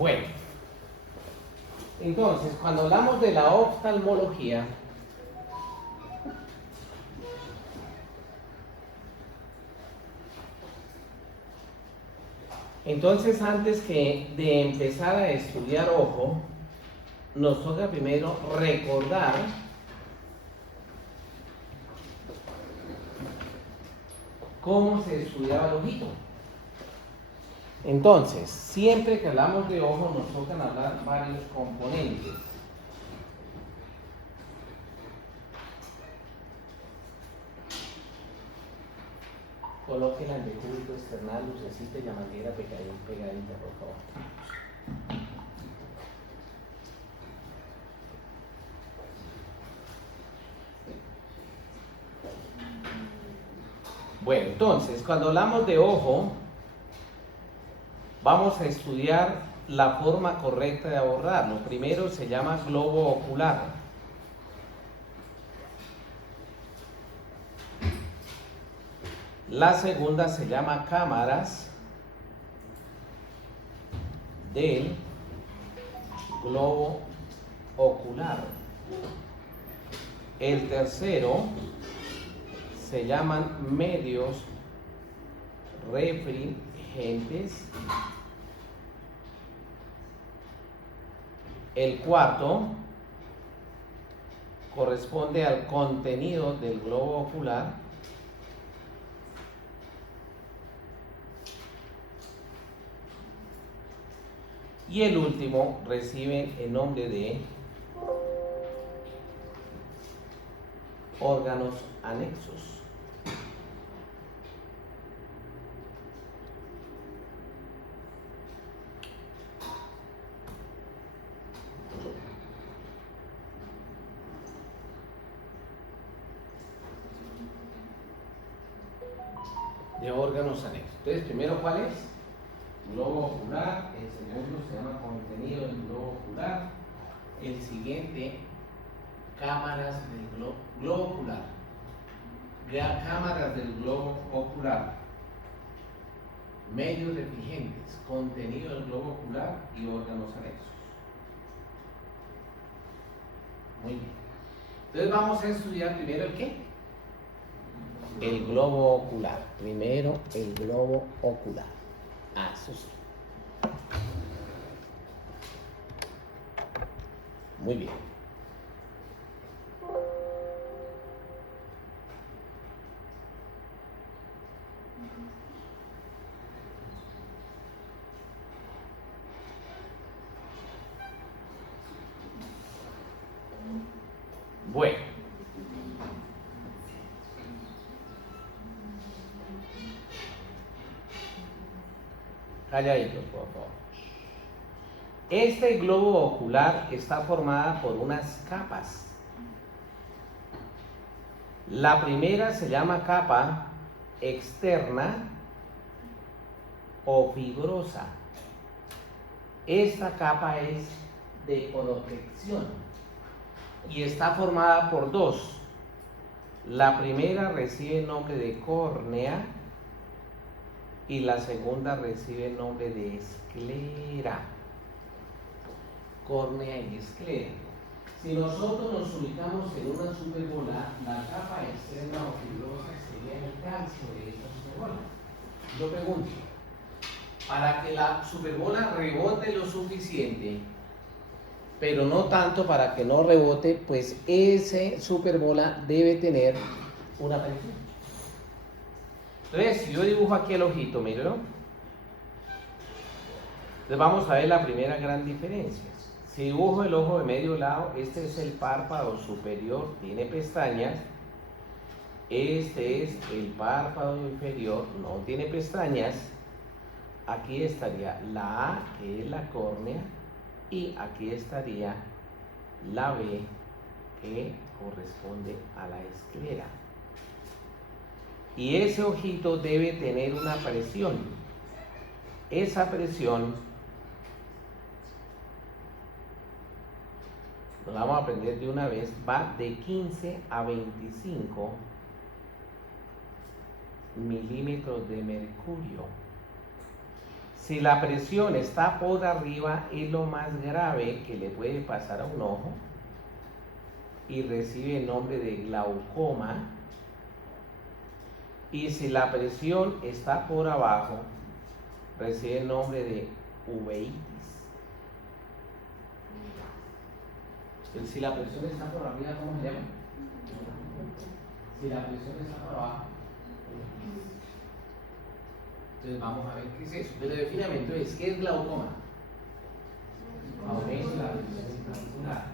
Bueno, entonces, cuando hablamos de la oftalmología, entonces antes de empezar a estudiar ojo, nos toca primero recordar cómo se estudiaba el ojito. Entonces, siempre que hablamos de ojo nos tocan hablar varios componentes. Colóquela en decúbito external, lucecita y la manguera pegadita, por favor. Bueno, entonces, cuando hablamos de ojo, vamos a estudiar la forma correcta de abordarlo. Primero se llama globo ocular. La segunda se llama cámaras del globo ocular. El tercero se llaman medios refringentes. El cuarto corresponde al contenido del globo ocular. Y el último recibe el nombre de órganos anexos. De órganos anexos. Entonces, primero, ¿cuál es? Globo ocular. El segundo se llama contenido del globo ocular. El siguiente, cámaras del globo ocular. Cámaras del globo ocular. Medios refringentes, contenido del globo ocular y órganos anexos. Muy bien. Entonces vamos a estudiar primero el ¿qué? El globo ocular. Primero el globo ocular. Ah, eso sí. Muy bien. Bueno. Calladitos, por favor. Este globo ocular está formada por unas capas. La primera se llama capa externa o fibrosa. Esta capa es de protección y está formada por dos. La primera recibe el nombre de córnea y la segunda recibe el nombre de esclera. Córnea y esclera. Si nosotros nos ubicamos en una superbola, la capa externa o fibrosa sería el calcio de esta superbola. Yo pregunto, para que la superbola rebote lo suficiente, pero no tanto para que no rebote, pues esa superbola debe tener una presión. Entonces, si yo dibujo aquí el ojito, mírenlo. Entonces vamos a ver la primera gran diferencia. Si dibujo el ojo de medio lado, este es el párpado superior, tiene pestañas. Este es el párpado inferior, no tiene pestañas. Aquí estaría la A, que es la córnea, y aquí estaría la B, que corresponde a la esclera. Y ese ojito debe tener una presión. Esa presión lo vamos a aprender de una vez, va de 15 a 25 milímetros de mercurio. Si la presión está por arriba, es lo más grave que le puede pasar a un ojo y recibe el nombre de glaucoma. Y si la presión está por abajo, recibe el nombre de uveitis. Si la presión está por arriba, ¿cómo se llama? Si la presión está por abajo. Entonces vamos a ver qué es eso. Pero definitivamente entonces, ¿qué es glaucoma? Aumento de la presión intraocular.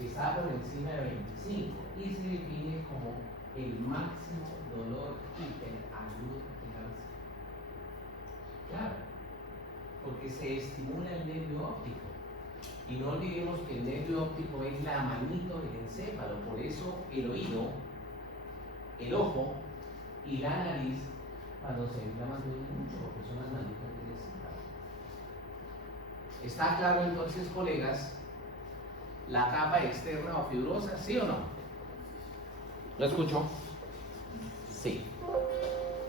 Está por encima de 25 y se define como el máximo dolor hiperagudo de la vista. Claro, porque se estimula el nervio óptico. Y no olvidemos que el nervio óptico es la manito del encéfalo, por eso el oído, el ojo y la nariz, cuando se inflaman mucho, porque son las manitas del encéfalo. ¿Está claro entonces, colegas, la capa externa o fibrosa, sí o no? ¿Lo escucho? Sí.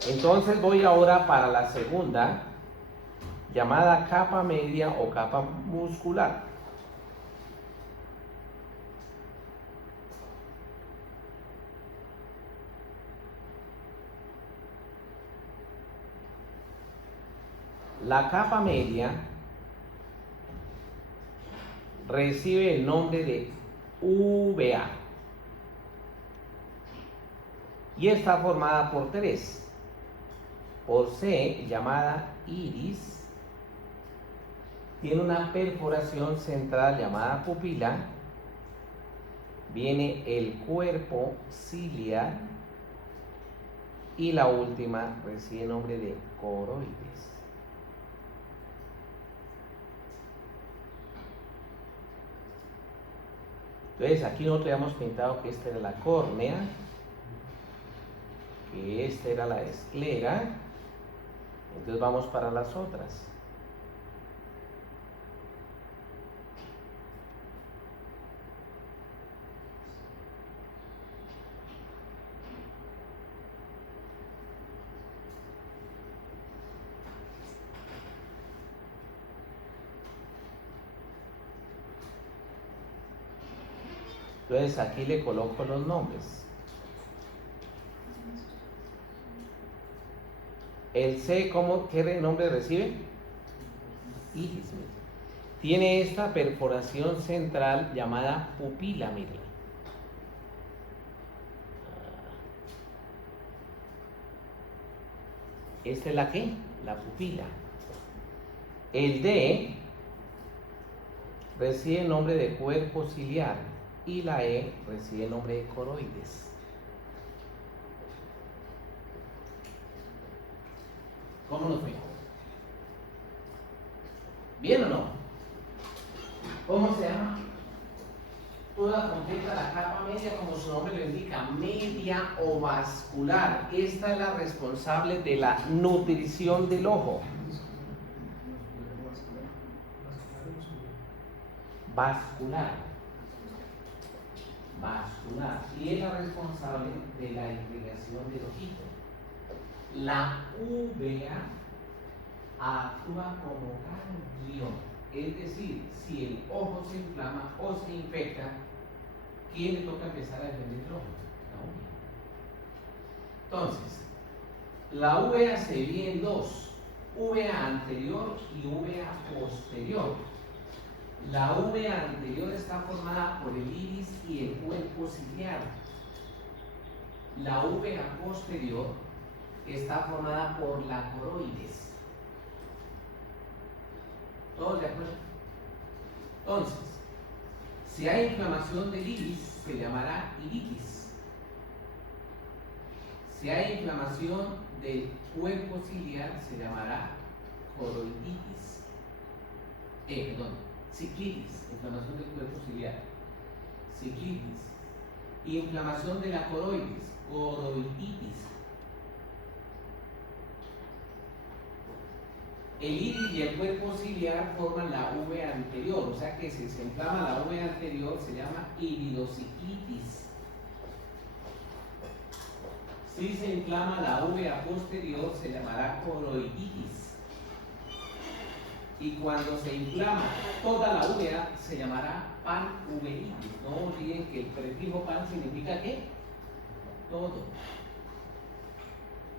Entonces voy ahora para la segunda, llamada capa media o capa muscular. La capa media recibe el nombre de uvea y está formada por tres. Por C, llamada iris, tiene una perforación central llamada pupila, viene el cuerpo ciliar y la última recibe el nombre de coroides. Entonces aquí nosotros habíamos pintado que esta era la córnea, que esta era la esclera. Entonces vamos para las otras. Entonces aquí le coloco los nombres. El C, ¿qué nombre recibe? Iris. Tiene esta perforación central llamada pupila, miren. ¿Esta es la qué? La pupila. El D recibe el nombre de cuerpo ciliar y la E recibe el nombre de coroides. ¿Cómo nos fue? ¿Bien o no? ¿Cómo se llama? Toda completa la capa media, como su nombre lo indica, media o vascular. Esta es la responsable de la nutrición del ojo. Vascular. Vascular. Y es la responsable de la irrigación del ojito. La uvea actúa como ganglión, es decir, si el ojo se inflama o se infecta, ¿quién le toca empezar a defender el ojo? La uvea. Entonces, la uvea se divide en dos, uvea anterior y uvea posterior. La uvea anterior está formada por el iris y el cuerpo ciliar. La uvea posterior está formada por la coroides. ¿Todos de acuerdo? Entonces, si hay inflamación del iris, se llamará iritis. Si hay inflamación del cuerpo ciliar, se llamará coroiditis. Ciclitis, inflamación del cuerpo ciliar. Ciclitis. Inflamación de la coroides, coroiditis. El iris y el cuerpo ciliar forman la uvea anterior, o sea que si se inflama la uvea anterior se llama iridociclitis. Si se inflama la uvea posterior se llamará coroiditis. Y cuando se inflama toda la uvea, se llamará panuveitis. No olviden que el prefijo pan significa ¿qué? Todo.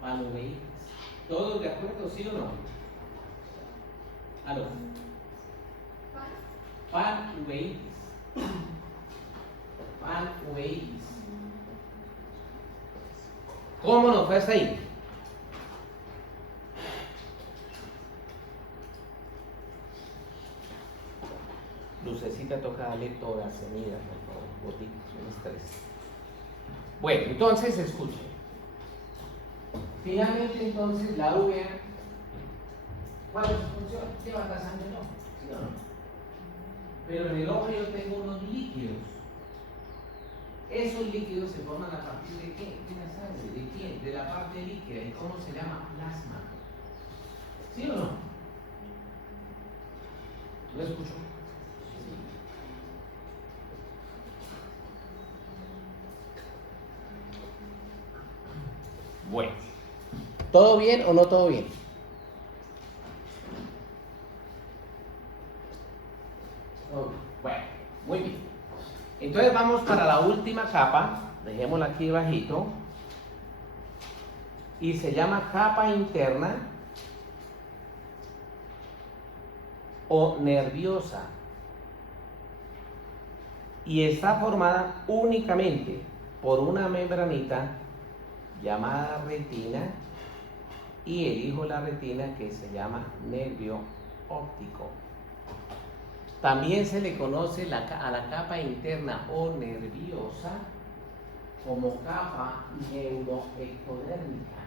Panuveitis. ¿Todos de acuerdo, sí o no? ¿Aló? Panuveitis. Panuveitis. ¿Cómo nos fue hasta ahí? Lucecita, toca darle toda semilla, por favor, botitas, unas 3. Bueno, entonces escuchen. Finalmente, entonces, la uvea, ¿cuál es su función? Lleva la sangre en el ojo, ¿sí o no? Pero en el ojo yo tengo unos líquidos. Esos líquidos se forman a partir de ¿qué? De la sangre. ¿De quién? De la parte líquida. ¿Y cómo se llama? Plasma. ¿Sí o no? ¿Lo escucho? Bueno, ¿todo bien o no todo bien? Bueno, muy bien. Entonces vamos para la última capa, dejémosla aquí bajito, y se llama capa interna o nerviosa, y está formada únicamente por una membranita llamada retina y el hijo de la retina que se llama nervio óptico. También se le conoce a la capa interna o nerviosa como capa neuroectodérmica.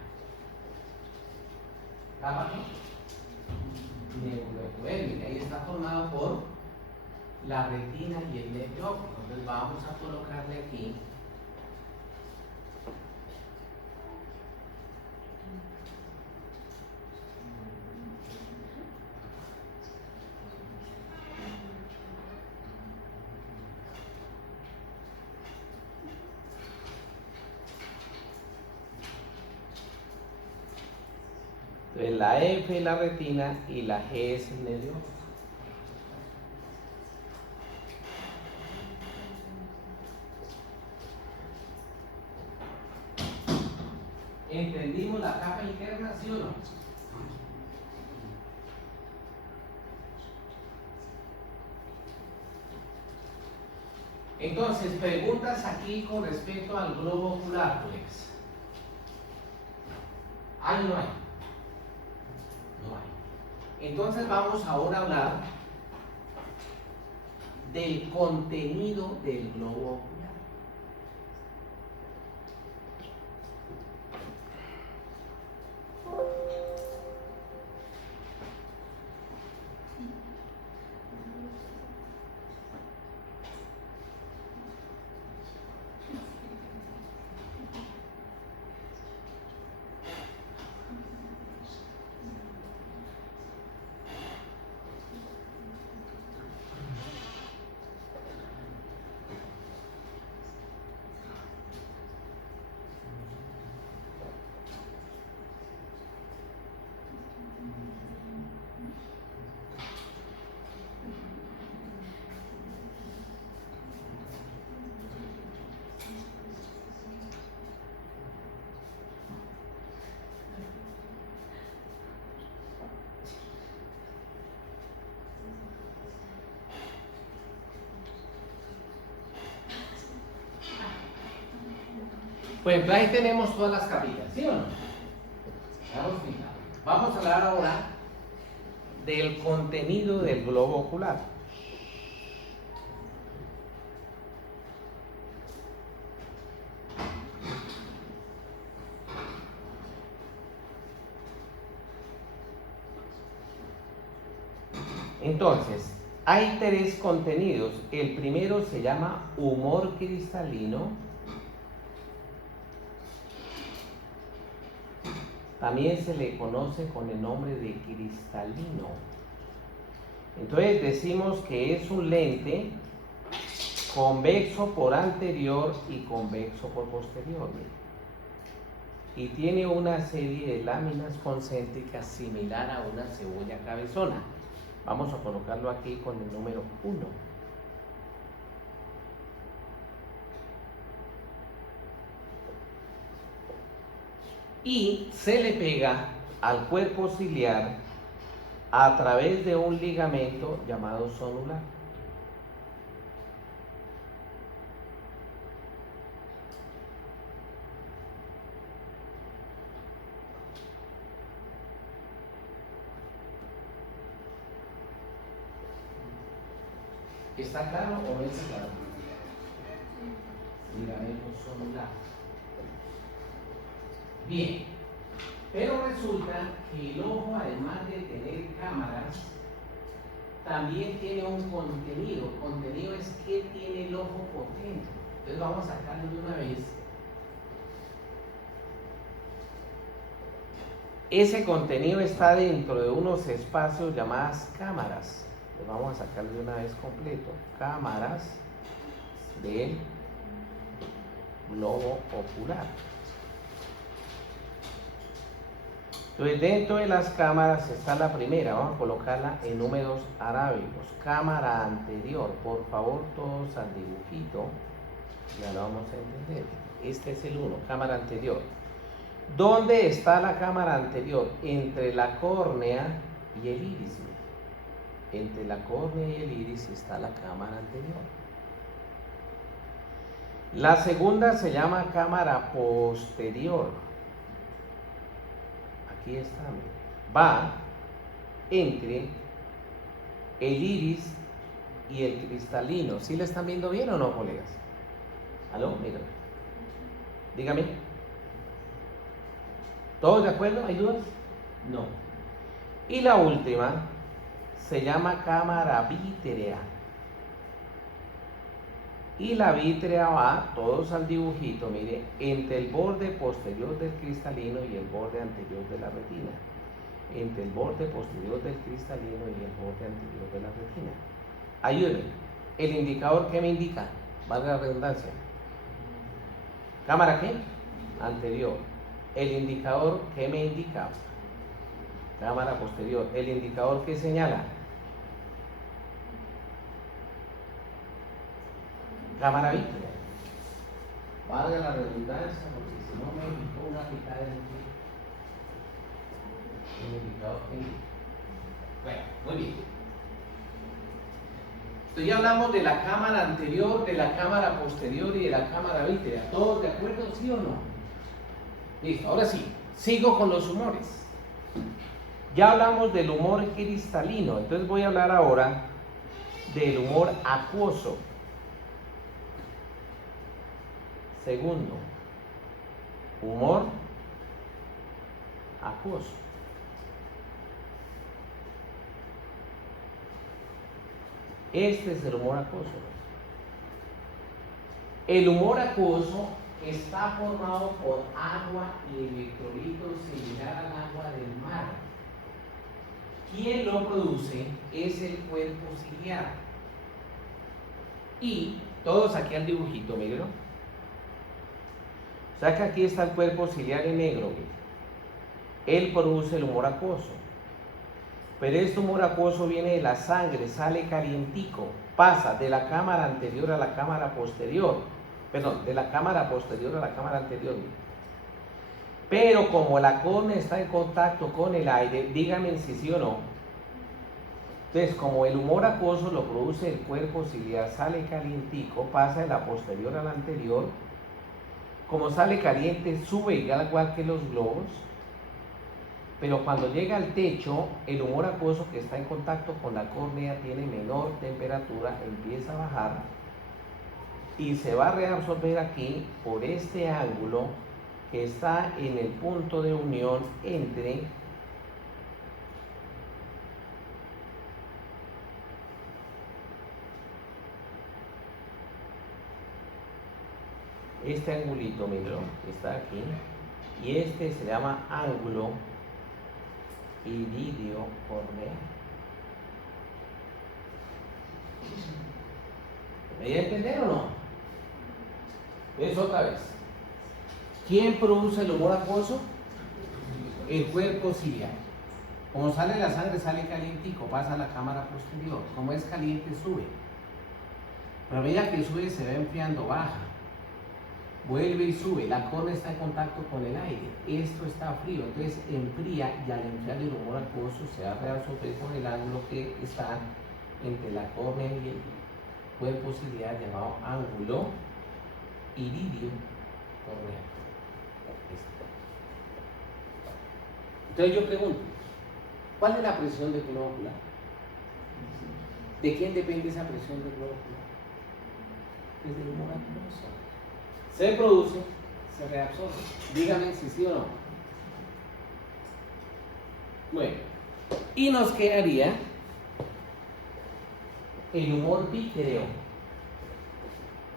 ¿Capa qué? Neuroectodérmica, y está formado por la retina y el nervio óptico. Entonces vamos a colocarle aquí la F es la retina y la G es el nervio. ¿Entendimos la capa interna, sí o no? Entonces, preguntas aquí con respecto al globo ocular, pues. ¿Hay o no hay? No hay. Entonces vamos ahora a hablar del contenido del globo ocular. Pues ahí tenemos todas las capitas, ¿sí o no? Vamos a hablar ahora del contenido del globo ocular. Entonces, hay 3 contenidos. El primero se llama humor cristalino. También se le conoce con el nombre de cristalino. Entonces decimos que es un lente convexo por anterior y convexo por posterior. Y tiene una serie de láminas concéntricas similar a una cebolla cabezona. Vamos a colocarlo aquí con el número 1. Y se le pega al cuerpo ciliar a través de un ligamento llamado sonular. ¿Está claro o no está claro? Ligamento sonular. Bien, pero resulta que el ojo, además de tener cámaras, también tiene un contenido. Contenido es que tiene el ojo por dentro. Entonces vamos a sacarlo de una vez. Ese contenido está dentro de unos espacios llamadas cámaras. Entonces vamos a sacarlo de una vez completo. Cámaras del globo ocular. Entonces dentro de las cámaras está la primera, vamos a colocarla en números arábigos. Cámara anterior, por favor todos al dibujito, ya lo vamos a entender. Este es el 1, cámara anterior. ¿Dónde está la cámara anterior? Entre la córnea y el iris. Entre la córnea y el iris está la cámara anterior. La segunda se llama cámara posterior. Aquí está, va entre el iris y el cristalino. ¿Sí le están viendo bien o no, colegas? ¿Aló? Mira. Dígame. ¿Todos de acuerdo? ¿Hay dudas? No. Y la última se llama cámara vítrea. Y la vítrea va, todos al dibujito, mire, entre el borde posterior del cristalino y el borde anterior de la retina. Entre el borde posterior del cristalino y el borde anterior de la retina. Ayúdenme. ¿El indicador qué me indica? Valga la redundancia. ¿Cámara qué? Anterior. ¿El indicador qué me indica? Cámara posterior. ¿El indicador qué señala? Cámara vítrea. Valga la redundancia, porque si no me indicó una picada en el indicador que indica. Bueno, muy bien. Entonces ya hablamos de la cámara anterior, de la cámara posterior y de la cámara vítrea. ¿Todos de acuerdo, sí o no? Listo, ahora sí, sigo con los humores. Ya hablamos del humor cristalino, entonces voy a hablar ahora del humor acuoso. Segundo, humor acuoso. Este es el humor acuoso. El humor acuoso está formado por agua y electrolitos similar al agua del mar. Quien lo produce es el cuerpo ciliar. Y todos aquí al dibujito, miren. O sea que aquí está el cuerpo ciliar en negro. Él produce el humor acuoso. Pero este humor acuoso viene de la sangre, sale calientico, pasa de la cámara anterior a la cámara posterior. Perdón, de la cámara posterior a la cámara anterior. Pero como la córnea está en contacto con el aire, díganme si sí o no. Entonces, como el humor acuoso lo produce el cuerpo ciliar, sale calientico, pasa de la posterior a la anterior. Como sale caliente, sube igual que los globos. Pero cuando llega al techo, el humor acuoso que está en contacto con la córnea tiene menor temperatura, empieza a bajar y se va a reabsorber aquí por este ángulo que está en el punto de unión entre este angulito, miro, que está aquí, y este se llama ángulo iridio corneal. ¿Me voy a entender o no? Es otra vez. ¿Quién produce el humor acuoso? El cuerpo ciliar. Como sale la sangre, sale calientico, pasa a la cámara posterior. Como es caliente, sube. Pero a medida que sube, se va enfriando, baja. Vuelve y sube. La córnea está en contacto con el aire. Esto está frío, entonces enfría y al enfriar el humor acuoso se va a reabsorber por el ángulo que está entre la córnea y el cuerpo ciliar llamado ángulo iridio corneal. Entonces yo pregunto, ¿cuál es la presión del globo ocular? ¿De quién depende esa presión del globo ocular? Desde el humor acuoso. Se produce, se reabsorbe. Dígame si sí o no. Bueno, y nos quedaría el humor vítreo.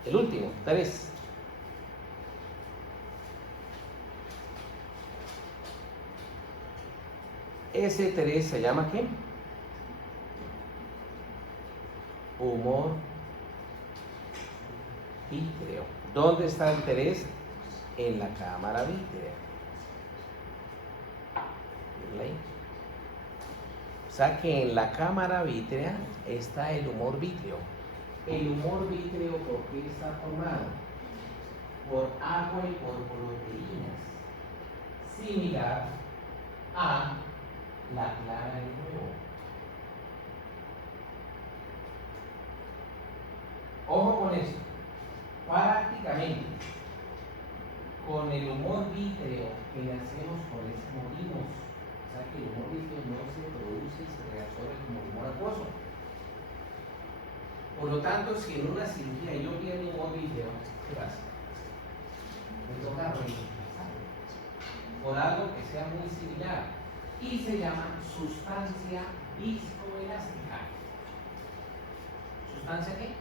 El último, 3. Ese 3 se llama ¿qué? Humor vítreo. ¿Dónde está el 3? En la cámara vítrea. O sea que en la cámara vítrea está el humor vítreo. El humor vítreo, ¿por qué está formado? Por agua y por proteínas. Similar a la clara del huevo. Ojo con esto. Prácticamente, con el humor vítreo que nacemos, con ese morimos. O sea que el humor vítreo no se produce y se reabsorbe como humor acuoso. Por lo tanto, si en una cirugía yo pierdo humor vítreo, ¿qué pasa? Me toca reemplazarlo por algo que sea muy similar y se llama sustancia viscoelástica. ¿Sustancia qué?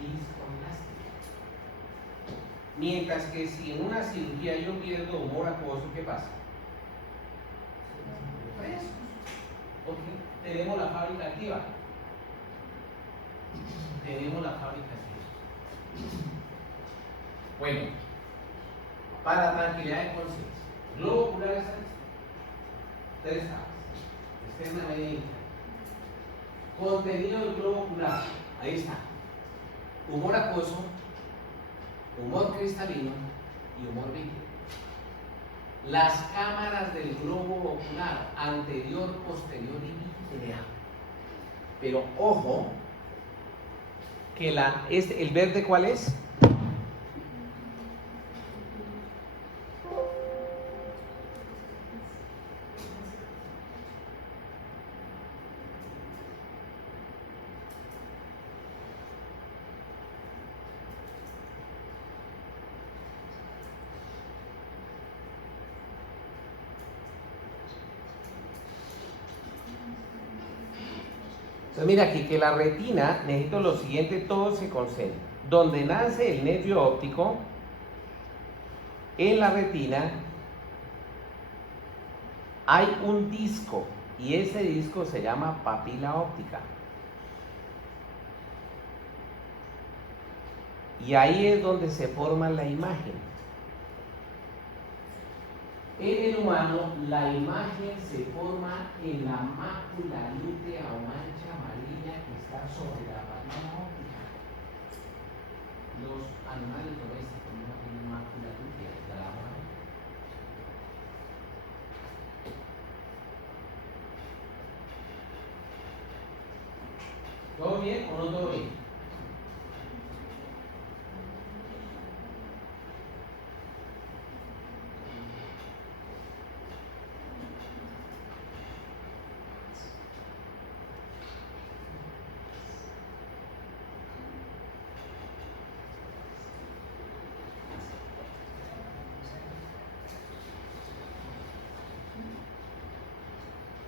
Viscoelástica. Mientras que si en una cirugía yo pierdo humor acuoso, ¿qué pasa? Frescos. Porque tenemos la fábrica activa. Tenemos la fábrica activa. Bueno, para tranquilidad de conciencia, globo ocular es esto. 3 capas. Externa, media y interna. Contenido del globo ocular. Ahí está. Humor acuoso, humor cristalino y humor vítreo. Las cámaras del globo ocular, anterior, posterior y vítrea. Pero ojo, que el verde, ¿cuál es? Entonces mira aquí que la retina, necesito lo siguiente, todo se concentra. Donde nace el nervio óptico, en la retina hay un disco y ese disco se llama papila óptica. Y ahí es donde se forma la imagen. En el humano, la imagen se forma en la mácula lútea o mancha amarilla que está sobre la papila óptica. Los animales domésticos no tienen mácula lútea, ya la vamos a ver. ¿Todo bien o no todo bien?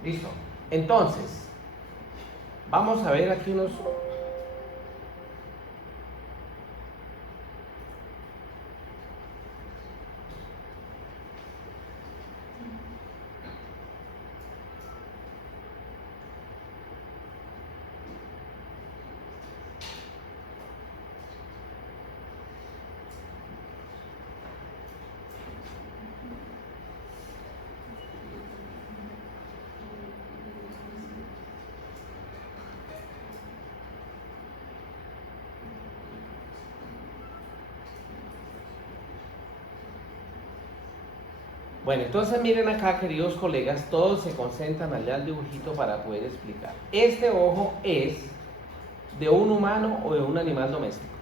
Listo. Entonces, vamos a ver aquí unos... Bueno, entonces miren acá, queridos colegas, todos se concentran allá al dibujito para poder explicar. Este ojo es de un humano o de un animal doméstico.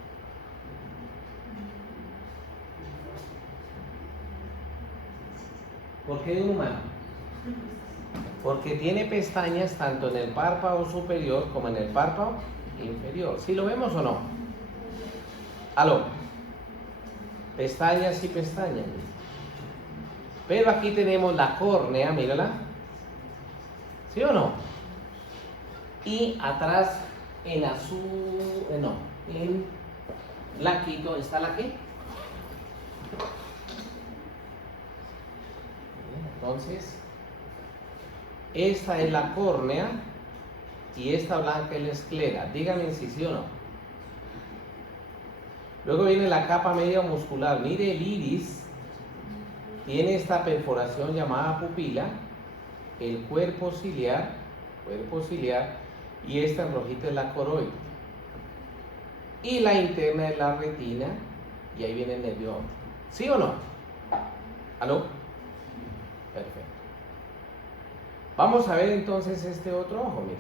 ¿Por qué de un humano? Porque tiene pestañas tanto en el párpado superior como en el párpado inferior. ¿Sí lo vemos o no? Aló. Pestañas y pestañas. Pero aquí tenemos la córnea, mírala. ¿Sí o no? Y atrás en azul, no, en blanquito está la qué. Entonces, esta es la córnea y esta blanca es la esclera. Díganme si sí o no. Luego viene la capa media muscular. Mire el iris. Tiene esta perforación llamada pupila, el cuerpo ciliar, y esta rojita es la coroide. Y la interna es la retina, y ahí viene el nervio óptico. ¿Sí o no? ¿Aló? Perfecto. Vamos a ver entonces este otro ojo, mire.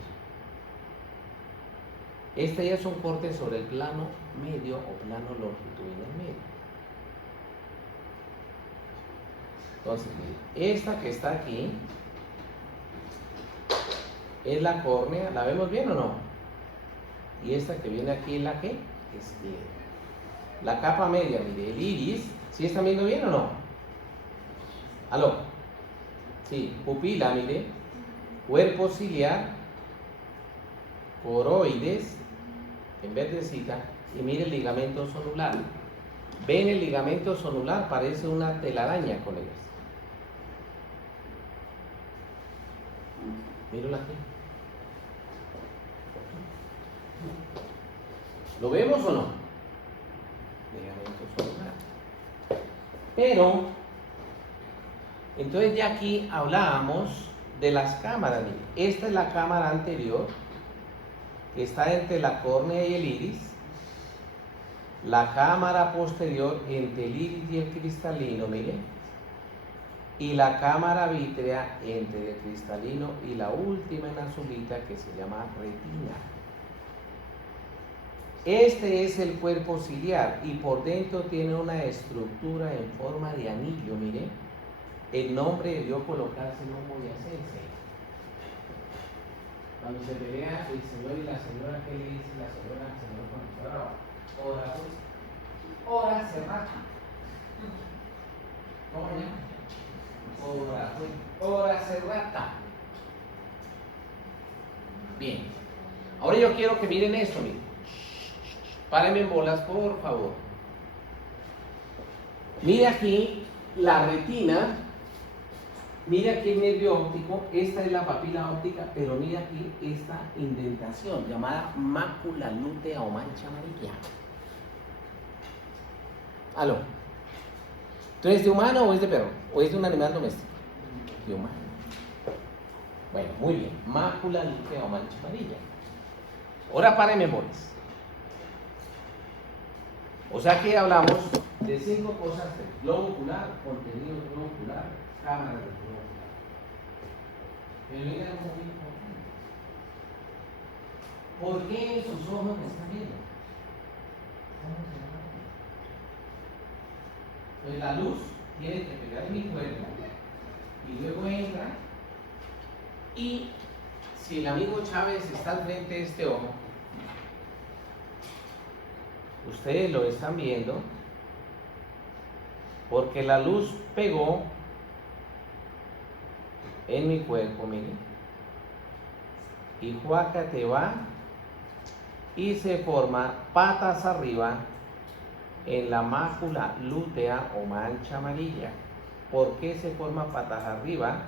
Este ya es un corte sobre el plano medio o plano longitudinal medio. Entonces, mire, esta que está aquí es la córnea, ¿la vemos bien o no? Y esta que viene aquí es la que esclera. La capa media, mire, el iris, ¿sí están viendo bien o no? ¿Aló? Sí, pupila, mire, cuerpo ciliar, coroides, en verdecita, y mire el ligamento sonular. ¿Ven el ligamento sonular? Parece una telaraña con ellas. Míralo aquí. ¿Lo vemos o no? Ligamento sonular. Pero, entonces ya aquí hablábamos de las cámaras. Esta es la cámara anterior, que está entre la córnea y el iris. La cámara posterior entre el iris y el cristalino, miren. Y la cámara vítrea entre el cristalino y la última en azulita que se llama retina. Este es el cuerpo ciliar y por dentro tiene una estructura en forma de anillo, mire. El nombre debió colocárselo boyacense. Cuando se pelea el señor y la señora, ¿qué le dice la señora al señor cuando está bravo? Ora, pues. Ora, cerrata. ¿Cómo se llama? Ora, pues. Ora, cerrata. Bien. Ahora yo quiero que miren esto, miren. Párenme en bolas, por favor. Mire aquí la retina. Mira aquí el nervio óptico, esta es la papila óptica, pero mira aquí esta indentación llamada mácula lútea o mancha amarilla. ¿Aló? ¿Entonces es de humano o es de perro? ¿O es de un animal doméstico? De humano. Bueno, muy bien. Mácula lútea o mancha amarilla. Ahora párenme bolas. O sea que hablamos de 5 cosas: globo ocular, contenido del globo ocular, cámara del globo ocular. Pero mira algo muy importante. ¿Por qué sus ojos me están viendo? Entonces la luz tiene que pegar en mi cuerpo y luego entra, y si el amigo Chávez está al frente de este ojo, ustedes lo están viendo porque la luz pegó en mi cuerpo, miren, y Juaca te va y se forma patas arriba en la mácula lútea o mancha amarilla. ¿Por qué se forma patas arriba?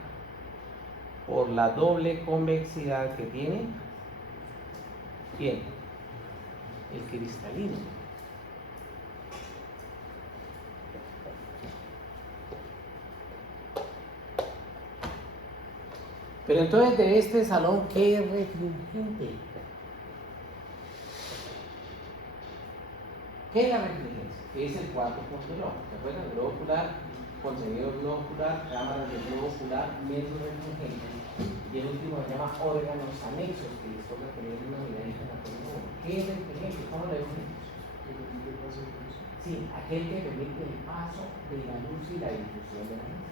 Por la doble convexidad que tiene. ¿Quién? El cristalino. Pero entonces de este salón, ¿qué es refringente? ¿Qué es la refringencia? Que es el cuarto posterior. ¿Se acuerdan? El globo ocular, contenido no ocular, cámaras de globo ocular, medios refringentes, y el último se llama órganos anexos, que les toca tener una miradita en la columna. ¿Qué es refringente? ¿Cómo lo definimos? Sí, aquel que permite el paso de la luz y la difusión de la luz.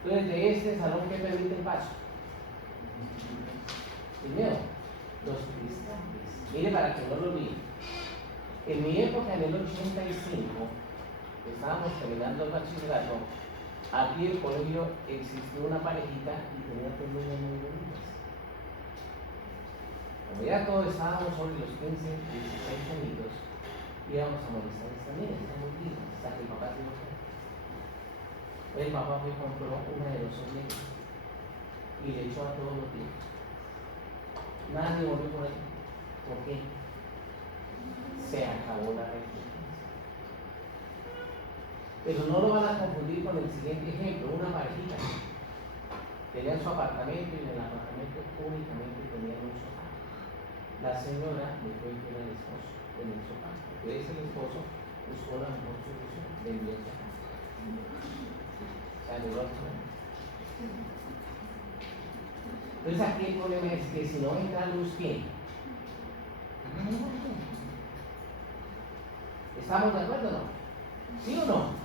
Entonces, de este salón, ¿qué permite el paso? Primero, los cristales. Mire, para que no lo olviden. En mi época, en el 85, estábamos terminando el bachillerato. Aquí en el colegio existió una parejita y tenía tres niñas muy bonitas. Como ya todos estábamos sobre los 15, 16 añitos, íbamos a molestar a esta niña, está muy linda, hasta que el papá se lo fue. El papá me compró una de los negros y le echó a todos los días. Nadie volvió por ahí. ¿Por qué? Se acabó la reflexión. Pero no lo van a confundir con el siguiente ejemplo, una parejita. Tenían su apartamento y en el apartamento únicamente tenían un sofá. La señora le fue fiel al esposo en el sofá. Entonces el esposo buscó la mejor solución, vendió el sofá. Entonces aquí el problema es que si no entra luz, ¿quién? ¿Estamos de acuerdo o no? ¿Sí o no?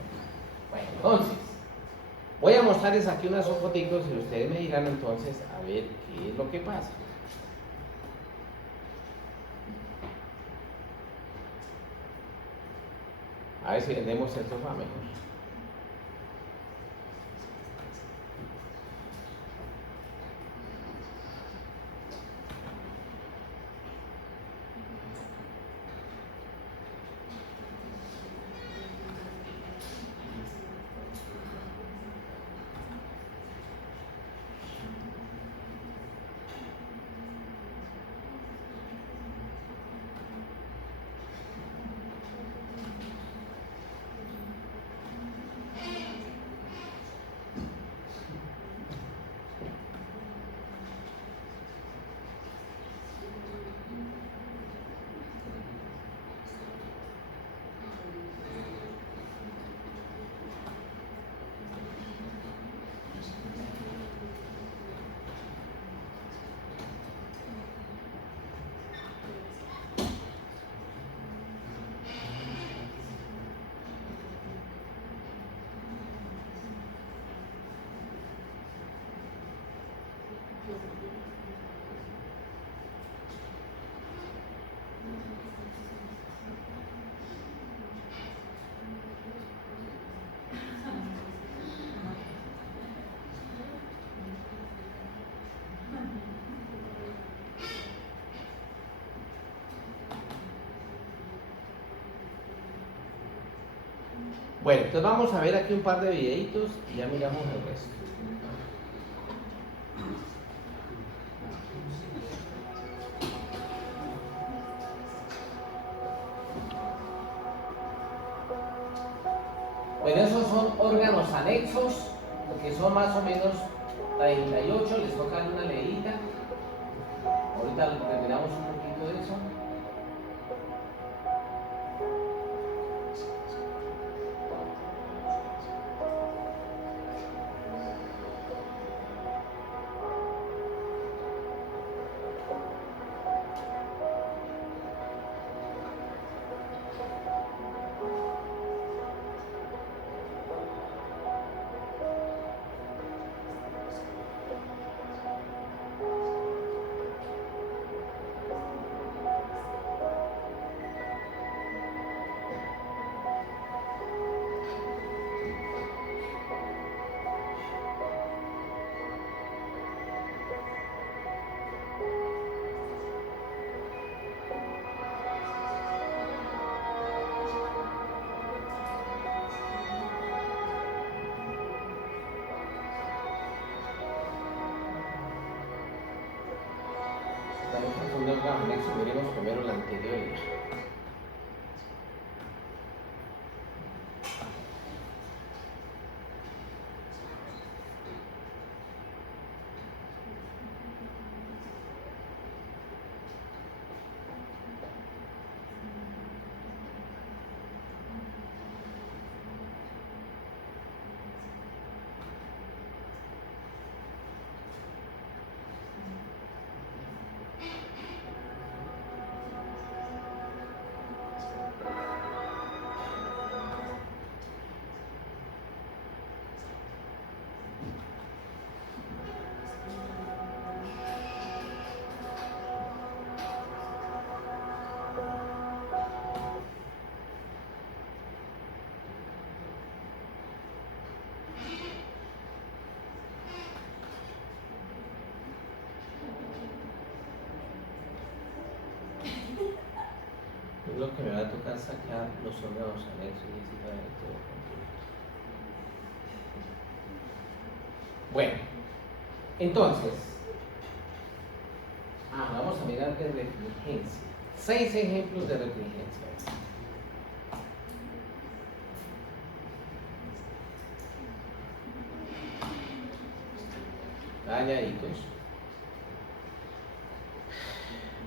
Bueno, entonces, voy a mostrarles aquí unas fotitos y ustedes me dirán entonces a ver qué es lo que pasa. A ver si vendemos el sofá mejor. Bueno, entonces vamos a ver aquí un par de videitos y ya miramos el resto. Bueno, esos son órganos anexos, que son más o menos 38, les toca una leída. Ahorita terminamos un poquito de eso. lo que me va a tocar sacar los órganos anexos y así para ver todo. Bueno, entonces, vamos a mirar de refringencia. 6 ejemplos de refringencia. Dañaditos.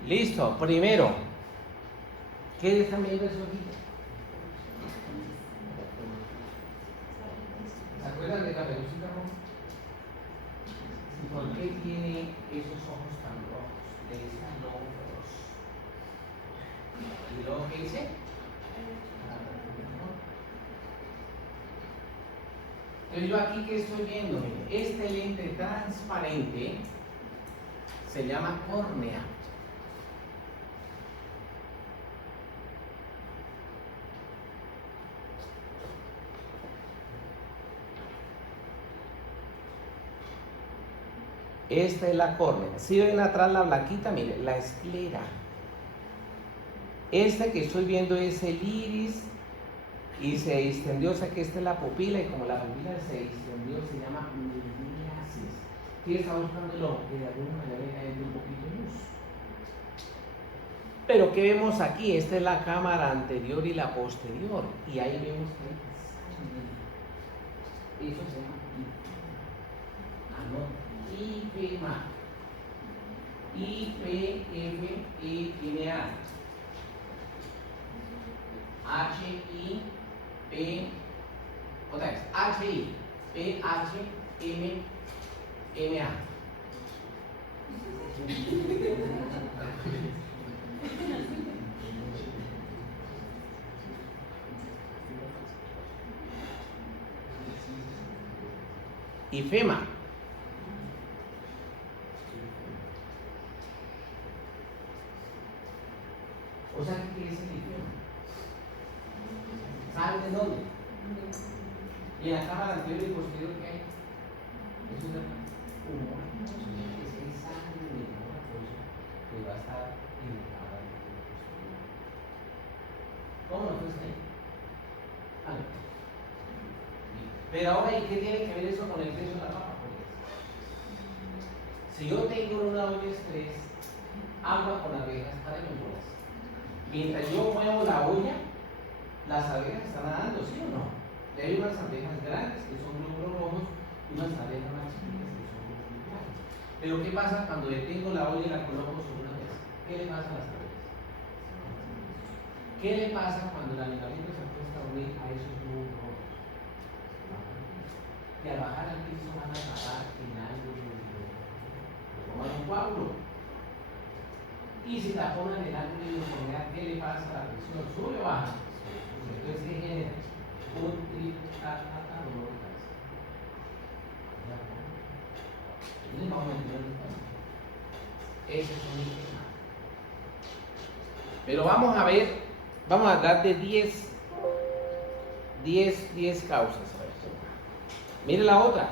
Listo, primero, ¿qué están viendo esos ojitos? ¿Se acuerdan de Caperucita Roja? ¿Por qué tiene esos ojos tan rojos? Le están ojos. ¿Y luego qué dice? Entonces yo aquí que estoy viendo, este lente transparente se llama córnea. Esta es la córnea. Si ven atrás la blanquita, miren, la esclera. Esta que estoy viendo es el iris y se extendió, o sea que esta es la pupila, y como la pupila se extendió se llama miriasis. ¿Qué está buscando el ojo? Que de alguna manera entre un poquito de luz. Pero ¿qué vemos aquí? Esta es la cámara anterior y la posterior, y ahí vemos que hay sangre. Eso se llama ifema. I-P-F-E-M-A. H-I-P, otra vez, H-I-P-H-M-M-A. Ifema. O sea, ¿qué quiere decir ifema? ¿Saben de dónde? Y en la cámara anterior y posterior, ¿qué hay? Eso es humor. Es sangre de una cosa que va a estar en la cámara anterior y posterior. ¿Cómo lo fue ahí? Pero ahora, ¿y qué tiene que ver eso con el precio de la papa? Si yo tengo una olla express, agua con abejas, para mis bolas. Mientras yo muevo la olla, las abejas están nadando, ¿sí o no? Y hay unas abejas grandes que son glóbulos rojos y unas abejas más chiquitas que son glóbulos blancos. Pero ¿qué pasa cuando detengo la olla y la coloco sobre una mesa? ¿Qué le pasa a las abejas? ¿Qué le pasa cuando el animalito se acuesta a dormir a esos glóbulos rojos? Que al bajar al piso van a atrapar en algo como un coágulo. Y si taponan el ángulo de oportunidad, ¿qué le pasa a la presión? ¿Sube o baja? Entonces, ¿qué genera? Un dolor de cabeza. Entonces, vamos a entender el tema. Ese es un tema. Pero vamos a ver, vamos a hablar de 10 causas. A ver. Mire la otra.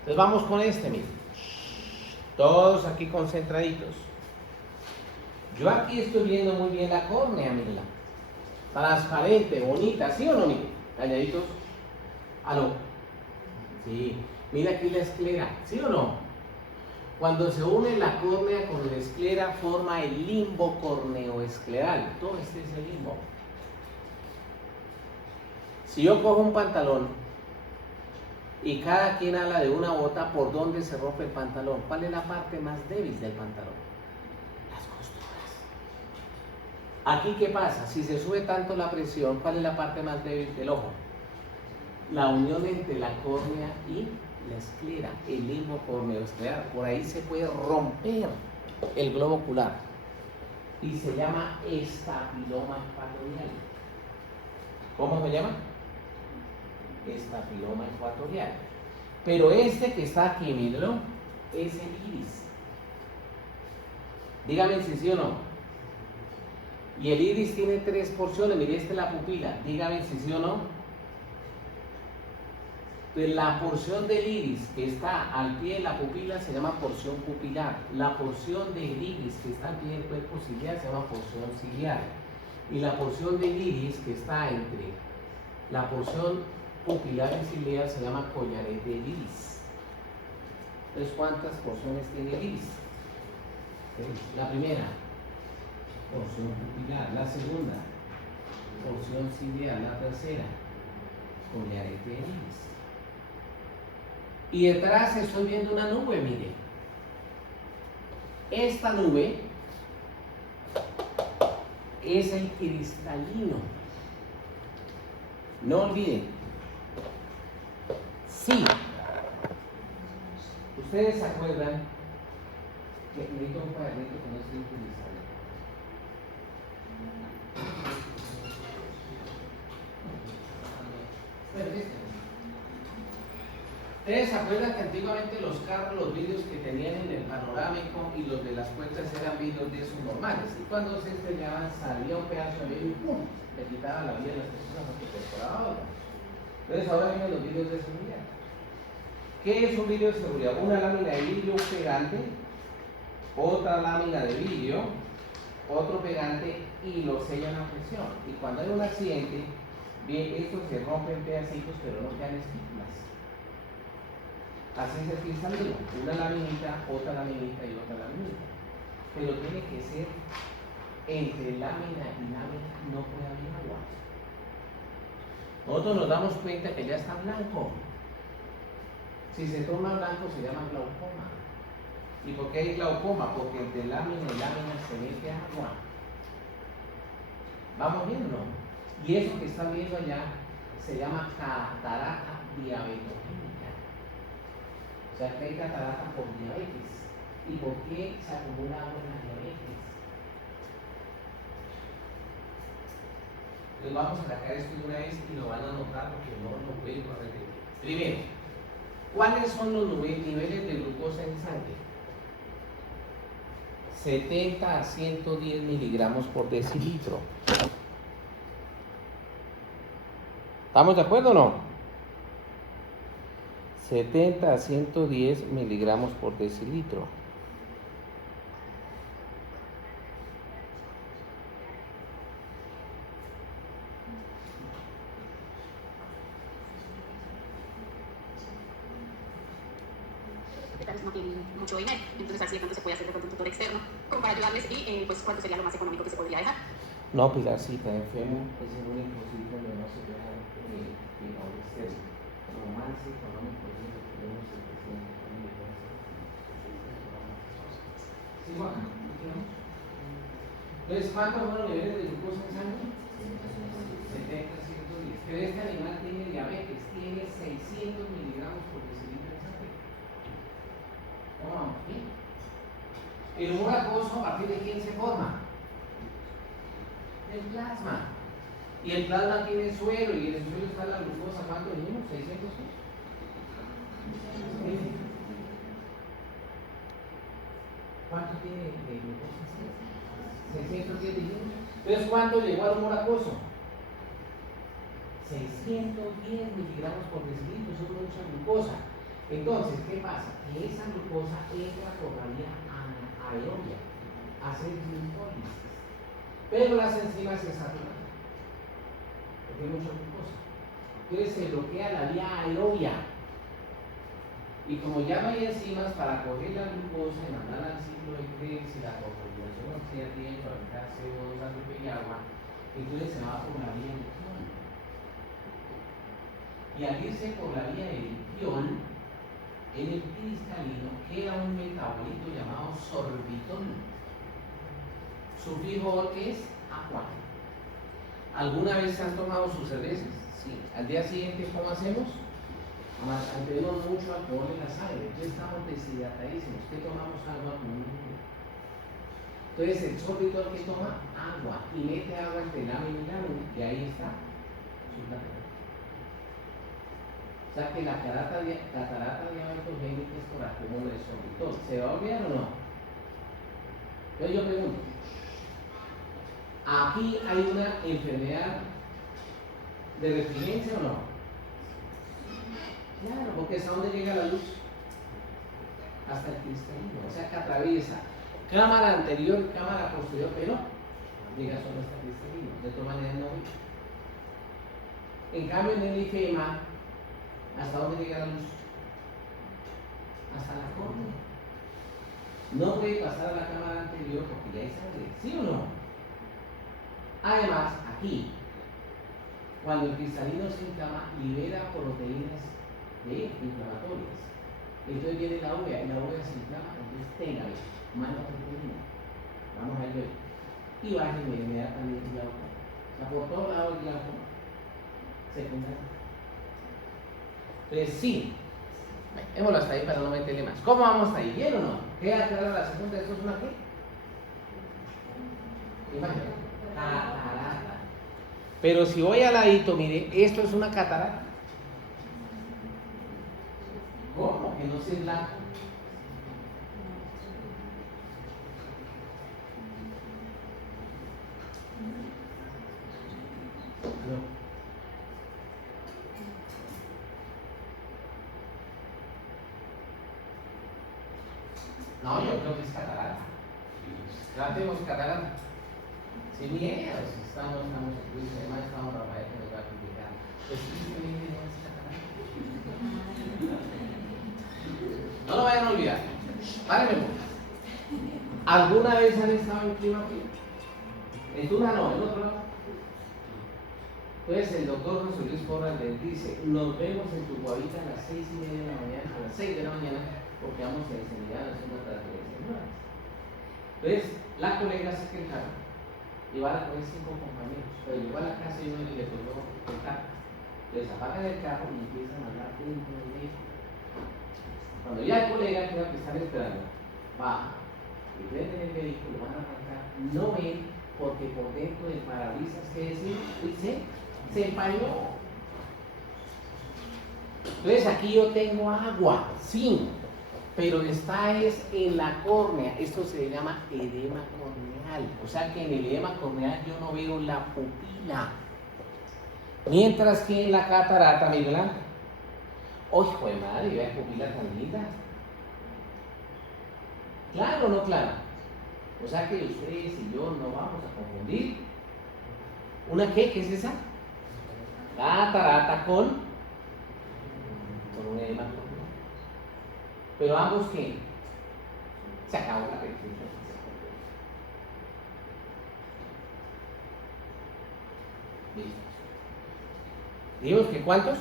Entonces vamos con mire. Todos aquí concentraditos. Yo aquí estoy viendo muy bien la córnea, mírala. Transparente, bonita, ¿sí o no, mire? Calladitos. ¿Aló? Sí. Mira aquí la esclera, ¿sí o no? Cuando se une la córnea con la esclera, forma el limbo corneoescleral. Todo este es el limbo. Si yo cojo un pantalón y cada quien habla de una bota, ¿por dónde se rompe el pantalón? ¿Cuál es la parte más débil del pantalón? Las costuras. Aquí, ¿qué pasa? Si se sube tanto la presión, ¿cuál es la parte más débil del ojo? La unión entre la córnea y la esclera, el limbo corneoescleral. Por ahí se puede romper el globo ocular y se llama estapiloma ecuatorial. ¿Cómo se llama? Estapiloma ecuatorial. Pero este que está aquí, mírenlo, es el iris. Dígame si sí o no. Y el iris tiene 3 porciones. Mire, esta es la pupila. Dígame si sí o no. Entonces, la porción del iris que está al pie de la pupila se llama porción pupilar. La porción del iris que está al pie del cuerpo ciliar se llama porción ciliar. Y la porción del iris que está entre la porción pupilar y ciliar se llama collarete del iris. Entonces, ¿cuántas porciones tiene el iris? La primera, porción pupilar. La segunda, porción ciliar. La tercera, collarete del iris. Y detrás estoy viendo una nube, mire. Esta nube es el cristalino. No olviden. Sí. Ustedes se acuerdan que necesito un cuadernito que no esté cristalino. ¿Ustedes se acuerdan que antiguamente los carros, los vidrios que tenían en el panorámico y los de las puertas eran vidrios de esos normales? Y cuando se estrellaban salía un pedazo de vidrio y ¡pum! Le quitaba la vida a las personas porque perforaba otra. Entonces ahora vienen los vidrios de seguridad. ¿Qué es un vidrio de seguridad? Una lámina de vidrio, un pegante, otra lámina de vidrio, otro pegante y lo sellan a presión. Y cuando hay un accidente, bien, estos se rompen pedacitos pero no quedan estípulas. Así es el cristalino, una laminita, otra laminita y otra laminita. Pero tiene que ser entre lámina y lámina, no puede haber agua. Nosotros nos damos cuenta que ya está blanco. Si se torna blanco se llama glaucoma. ¿Y por qué hay glaucoma? Porque entre lámina y lámina se mete agua. ¿Vamos viendo? Y eso que están viendo allá se llama catarata diabetogénica. O sea, que hay catarata por diabetes. ¿Y por qué se acumula agua en la diabetes? Entonces vamos a sacar esto de una vez y lo van a notar porque no lo vuelvo a repetir. Primero, ¿cuáles son los niveles de glucosa en sangre? 70 a 110 miligramos por decilitro. ¿Estamos de acuerdo o no? 70 a 110 miligramos por decilitro. No tienen mucho dinero, entonces así de pronto se puede hacer de pronto un tutor externo como para ayudarles y pues cuánto sería lo más económico que se podría dejar. No, Pilarcita, enfermo es el único sitio donde no se deja externo. Lo más económico es lo que tenemos el presidente. ¿Sí, Juan? Entonces, ¿cuántos son los niveles de glucosa en sangre? 70, 110. Pero este animal tiene diabetes, tiene 600 miligramos por decilitro en sangre. ¿Cómo vamos? ¿Bien? El humor acuoso, ¿a partir de quién se forma? Del plasma. Y el plasma tiene suelo y en el suelo está la glucosa. ¿Cuánto dijimos? 600. ¿Cuánto tiene de glucosa? 610 dijimos. Entonces, ¿cuánto llegó al humor acuoso? 610 miligramos por decilitro, eso es mucha glucosa. Entonces, ¿qué pasa? Que esa glucosa entra por la vía aerobia, hace glucólisis. Pero las enzimas se saturan, porque hay mucha glucosa. Entonces se bloquea la vía aerobia. Y como ya no hay enzimas para coger la glucosa y mandarla al ciclo de Krebs y la fosforilación oxidativa y fabricar CO2, ATP y agua, entonces se va por la vía del quión. Y al irse por la vía del quión, en el cristalino queda un metabolito llamado sorbitol. Su fijo que es agua. ¿Alguna vez se han tomado sus cervezas? Sí. Al día siguiente, ¿cómo hacemos? Tenemos mucho alcohol en la sangre, entonces estamos deshidratadísimos. ¿Qué tomamos? Agua con un líquido. Entonces el sorbitol que toma agua y mete agua entre lámina y lámina, y ahí está su catarata. O sea que la catarata diabetogénica es por acúmulo de sorbitol. ¿Se va a olvidar o no? Entonces yo pregunto, ¿aquí hay una enfermedad de resistencia o no? Claro, porque ¿hasta dónde llega la luz? Hasta el cristalino, o sea que atraviesa cámara anterior y cámara posterior, pero llega solo hasta el cristalino, de todas maneras no ve. En cambio en el ifema, ¿hasta dónde llega la luz? Hasta la córnea. No puede pasar a la cámara anterior porque ya hay sangre, ¿sí o no? Además, aquí, cuando el cristalino se inflama, libera proteínas inflamatorias. Entonces viene la urea y la urea se inflama, entonces tenga manda proteína. Vamos a ver. Y baja inmediatamente el glaucoma. O sea, por todos lados el glaucoma secundario. Entonces sí, démoslo hasta ahí para no meterle más. ¿Cómo vamos hasta ahí? ¿Bien o no? ¿Queda clara la segunda? ¿Esto es una qué? Imagen. Catarata. Pero si voy al ladito, mire, esto es una catarata. ¿Cómo? Que no sea blanco. No, yo creo que es catarata. Tratemos catarata. Sin miedo, si estamos aquí, además estamos Rafael que nos va a criticar. Pues simplemente no es catarata. No lo vayan a olvidar. Párenme. ¿Alguna vez han estado en clima frío? En Tuna no, en otro lado. Entonces el doctor José Luis Porras les dice, nos vemos en tu guavita a las 6:30 de la mañana, a las 6 de la mañana, porque vamos a enseñar las unas transferencias. Entonces, la colega se quejaron y van a poner 5 compañeros, pero llegó a la casa y uno le tocó contar. Les apagan el carro y empiezan a hablar dentro del vehículo. Cuando ya el colega que están esperando, baja y prenden el vehículo, van a arrancar, no ven porque por dentro del parabrisas, ¿qué decir? Se empañó. Entonces aquí yo tengo agua, sí, pero esta es en la córnea. Esto se llama edema corneal. O sea que en el edema corneal yo no veo la pupila. Mientras que en la catarata, miren, ¡oh, hijo de madre! Vea pupila tan linda. ¿Claro o no claro? O sea que ustedes y yo no vamos a confundir. ¿Una qué? ¿Qué es esa? Catarata con un edema corneal. Pero ambos ¿qué? Se acabó la restricción. Listo. Dijimos que ¿cuántos?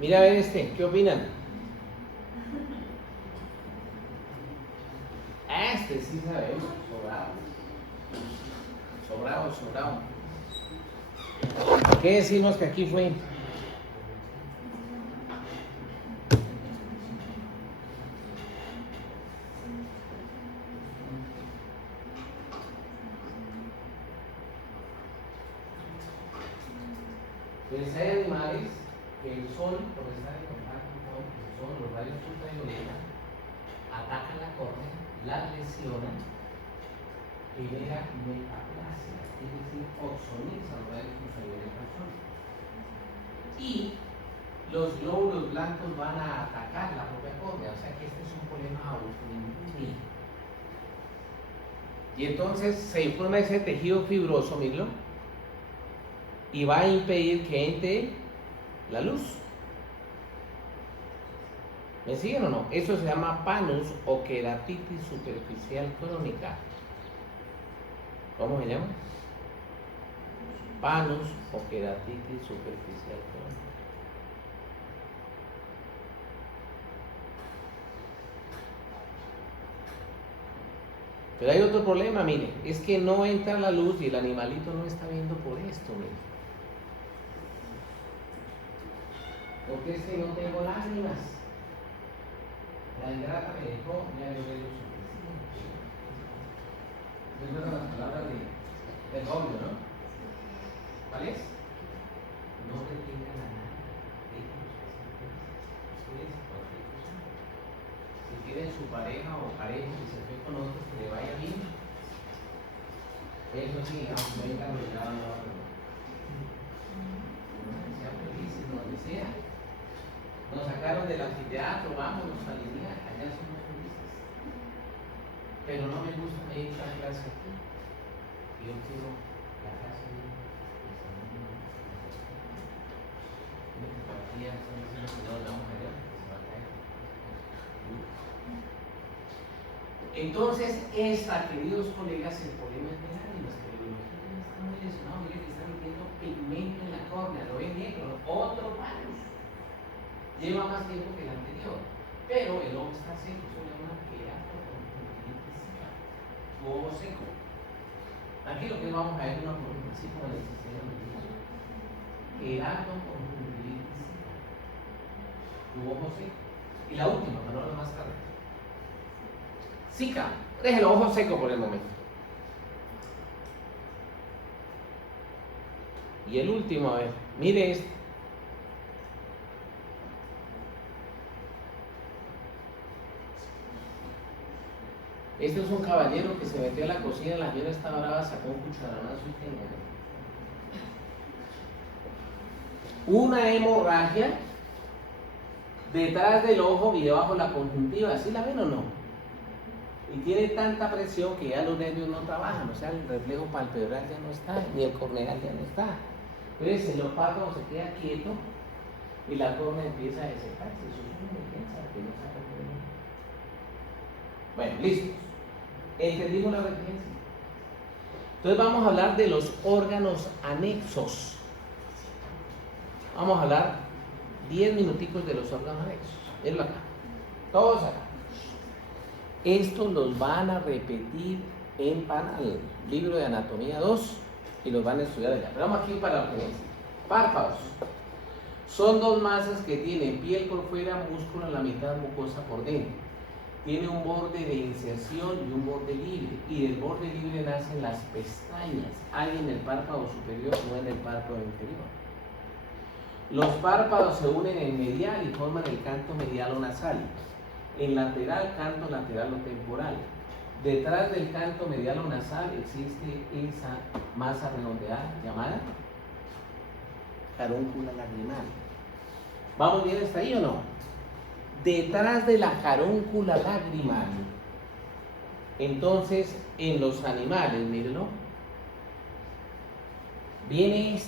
Mira a ver ¿qué opinan? Este sí sabemos, sobrado. ¿Qué decimos que aquí fue? Entonces hay animales que el sol, por estar en contacto con el sol, los rayos ultravioleta, atacan la córnea, la lesionan, genera metaplasia, es decir, oxoniza los rayos ultravioleta al sol. Y los glóbulos blancos van a atacar la propia córnea, o sea que este es un problema autoinmune. Y entonces se forma ese tejido fibroso, míralo, y va a impedir que entre la luz. ¿Me siguen o no? Eso se llama panus o queratitis superficial crónica. ¿Cómo se llama? Panus o queratitis superficial crónica. Pero hay otro problema, mire, es que no entra la luz y el animalito no está viendo por esto, mire. Porque es que no tengo lágrimas. La ingrata me dejó, ya yo veo lo suficiente. Esas son las palabras del novio, ¿no? ¿Cuál es? No retengan a nadie. Ustedes cualquier cosa. Si tienen su pareja o pareja que se fue con otros, que le vaya bien. Eso sí, aunque vengan de lado a lado. Sean felices donde sea. Nos sacaron del anfiteatro, vámonos a Lidia, allá somos felices. Pero no me gusta ir a clase aquí. Yo quiero la casa de mi empatía, son los que no vamos a ver, se va a caer. Entonces, queridos colegas, el problema es de lágrimas, pero lo que está muy lesionado, mire que está metiendo pigmento en la córnea, lo ven negro, otro panus. Lleva más tiempo que el anterior, pero el ojo está seco, eso le llama queratoconjuntivitis, tu ojo seco. Aquí lo que vamos a ver es una forma así como en el sistema nervioso. Queratoconjuntivitis, tu ojo seco. Y la última, para no la más tarde. Zika, deje el ojo seco por el momento. Y el último, a ver, mire este. Este es un caballero que se metió a la cocina, la señora estaba brava, sacó un cucharonazo y tenía una hemorragia detrás del ojo y debajo de la conjuntiva, ¿sí la ven o no? Y tiene tanta presión que ya los nervios no trabajan, o sea, el reflejo palpebral ya no está, ni el corneal ya no está. Entonces el párpado se queda quieto y la córnea empieza a desecarse. Eso es una emergencia que no sabe por qué. Bueno, listo. Entendimos la emergencia. Entonces vamos a hablar de los órganos anexos. Vamos a hablar 10 minuticos de los órganos anexos. Mirenlo acá. Todos acá. Estos los van a repetir en el libro de anatomía 2 y los van a estudiar allá. Pero vamos aquí para lo que es. Párpados. Son dos masas que tienen piel por fuera, músculo en la mitad, mucosa por dentro. Tiene un borde de inserción y un borde libre, y del borde libre nacen las pestañas, hay en el párpado superior o en el párpado inferior. Los párpados se unen en medial y forman el canto medial o nasal. En lateral, canto lateral o temporal. Detrás del canto medial o nasal existe esa masa redondeada llamada carúncula lagrimal. ¿Vamos bien hasta ahí o no? Detrás de la carúncula lagrimal, entonces en los animales, mírenlo, viene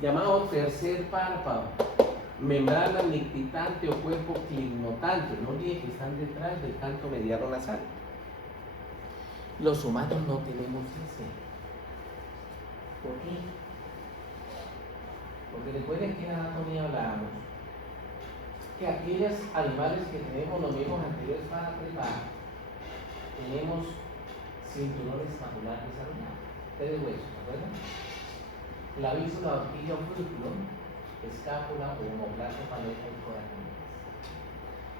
llamado tercer párpado, membrana nictitante o cuerpo cligmotante. No olviden que están detrás del canto medial o nasal. Los humanos no tenemos ese. ¿Por qué? Porque recuerden que en anatomía hablábamos que aquellos animales que tenemos los mismos anteriores para trepar, tenemos cinturón escapular desarrollado, 3 huesos, ¿verdad? Clavícula, la horquilla, fúrculo, escápula, omoplato, paleta y corazón.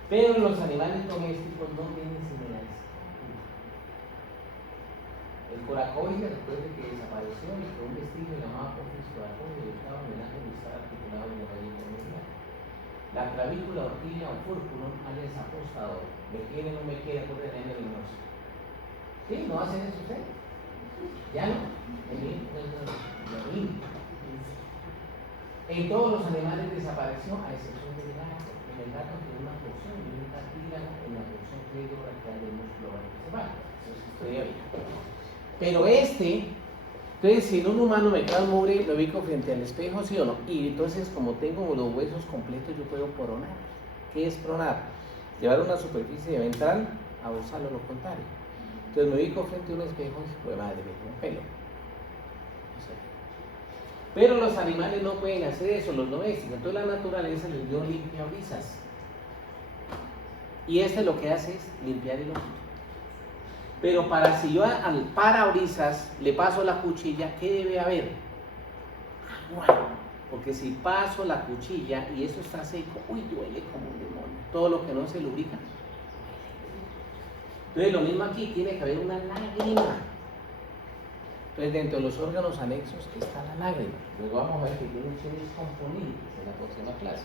Pero los animales domésticos no tienen sino la escápula. El coracoide, recuerde que desapareció y fue un vestigio llamado Apófis coracoide, estaba homenaje de estar articulado en el raíz medial. La clavícula, horquilla o fúrculo, alias apostador. ¿Me quiere o no me quiere? Acuérdense en el negocio. ¿Sí? ¿No hacen eso ustedes? ¿Ya no? En todos los animales desapareció, a excepción del gato. En el gato tiene una porción y un cartílago en la porción cleidobraquial del músculo brachiocefálico. Eso estoy bien. Pero entonces si en un humano me queda un mugre, lo ubico frente al espejo, ¿sí o no? Y entonces como tengo los huesos completos, yo puedo pronar. ¿Qué es pronar? Llevar una superficie ventral a usarlo lo contrario. Entonces me ubico frente a un espejo y pues madre, me tengo un pelo. Pero los animales no pueden hacer eso, los domésticos. Entonces la naturaleza les dio limpiabrisas. Y lo que hace es limpiar el ojo. Pero si yo al parabrisas le paso la cuchilla, ¿qué debe haber? Agua. Porque si paso la cuchilla y eso está seco, uy, duele como un demonio. Todo lo que no se lubrica. Entonces lo mismo aquí, tiene que haber una lágrima. Entonces dentro de los órganos anexos está la lágrima. Luego vamos a ver que tiene genes componentes en la próxima clase.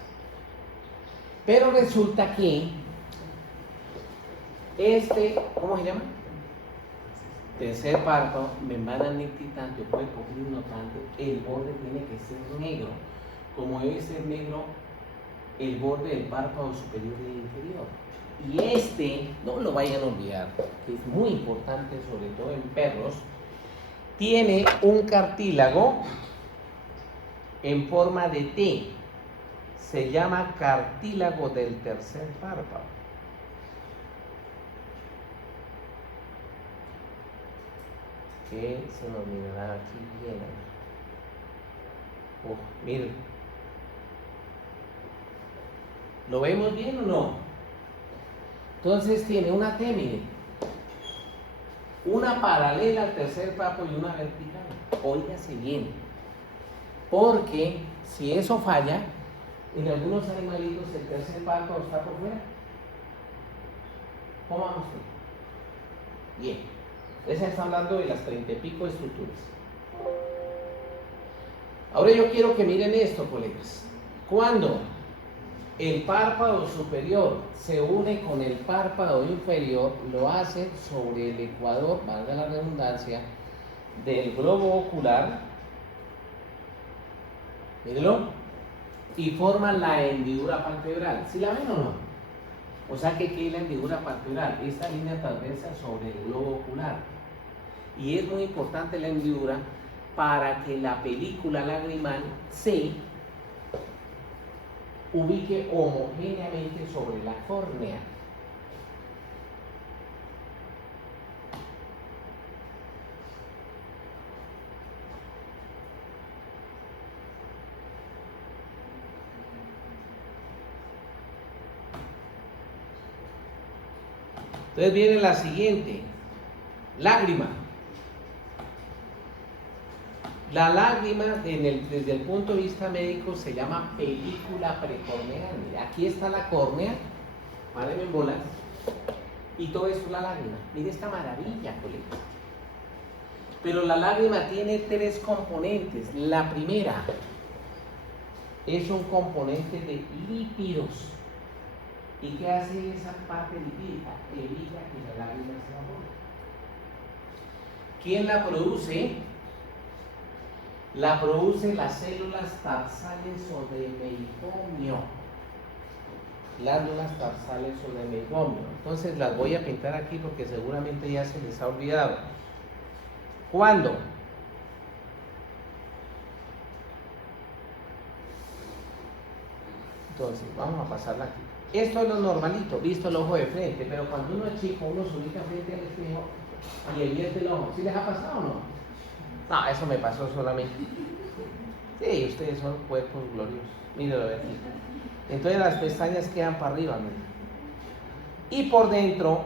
Pero resulta que ¿cómo se llama? Tercer párpado, membrana nictitante o cuerpo notante, el borde tiene que ser negro, como debe ser negro el borde del párpado superior y inferior. Y no lo vayan a olvidar, que es muy importante, sobre todo en perros, tiene un cartílago en forma de T, se llama cartílago del tercer párpado. Que se nos mirará aquí bien. Miren. ¿Lo vemos bien o no? Entonces tiene una T, miren. Una paralela al tercer párpado y una vertical. Óigase bien. Porque si eso falla, en algunos animalitos el tercer párpado está por fuera. ¿Cómo vamos? Bien. Esa está hablando de las 30 y pico estructuras. Ahora yo quiero que miren esto, colegas. Cuando el párpado superior se une con el párpado inferior, lo hacen sobre el ecuador, valga la redundancia, del globo ocular. Mírenlo. Y forman la hendidura palpebral. ¿Sí la ven o no? O sea que ¿qué es la hendidura palpebral? Esta línea transversa sobre el globo ocular. Y es muy importante la hendidura para que la película lagrimal se ubique homogéneamente sobre la córnea. Entonces viene la siguiente, lágrima. La lágrima desde el punto de vista médico se llama película precorneal. Mire, aquí está la córnea, párenme en bolas, y todo esto es la lágrima. Mire esta maravilla, colegas. Pero la lágrima tiene 3 componentes. La primera es un componente de lípidos. ¿Y qué hace esa parte lipídica? Evita que la lágrima se evapore. ¿Quién la produce? La producen las células tarsales o de meibomio. Glándulas tarsales o de meibomio. Entonces las voy a pintar aquí porque seguramente ya se les ha olvidado. ¿Cuándo? Entonces, vamos a pasarla aquí. Esto es lo normalito, visto el ojo de frente, pero cuando uno es chico, uno se ubica frente al espejo y invierte el ojo. ¿Sí les ha pasado o no? No, eso me pasó solamente. Sí, ustedes son cuerpos gloriosos. Mírenlo aquí. Entonces las pestañas quedan para arriba, miren. Y por dentro,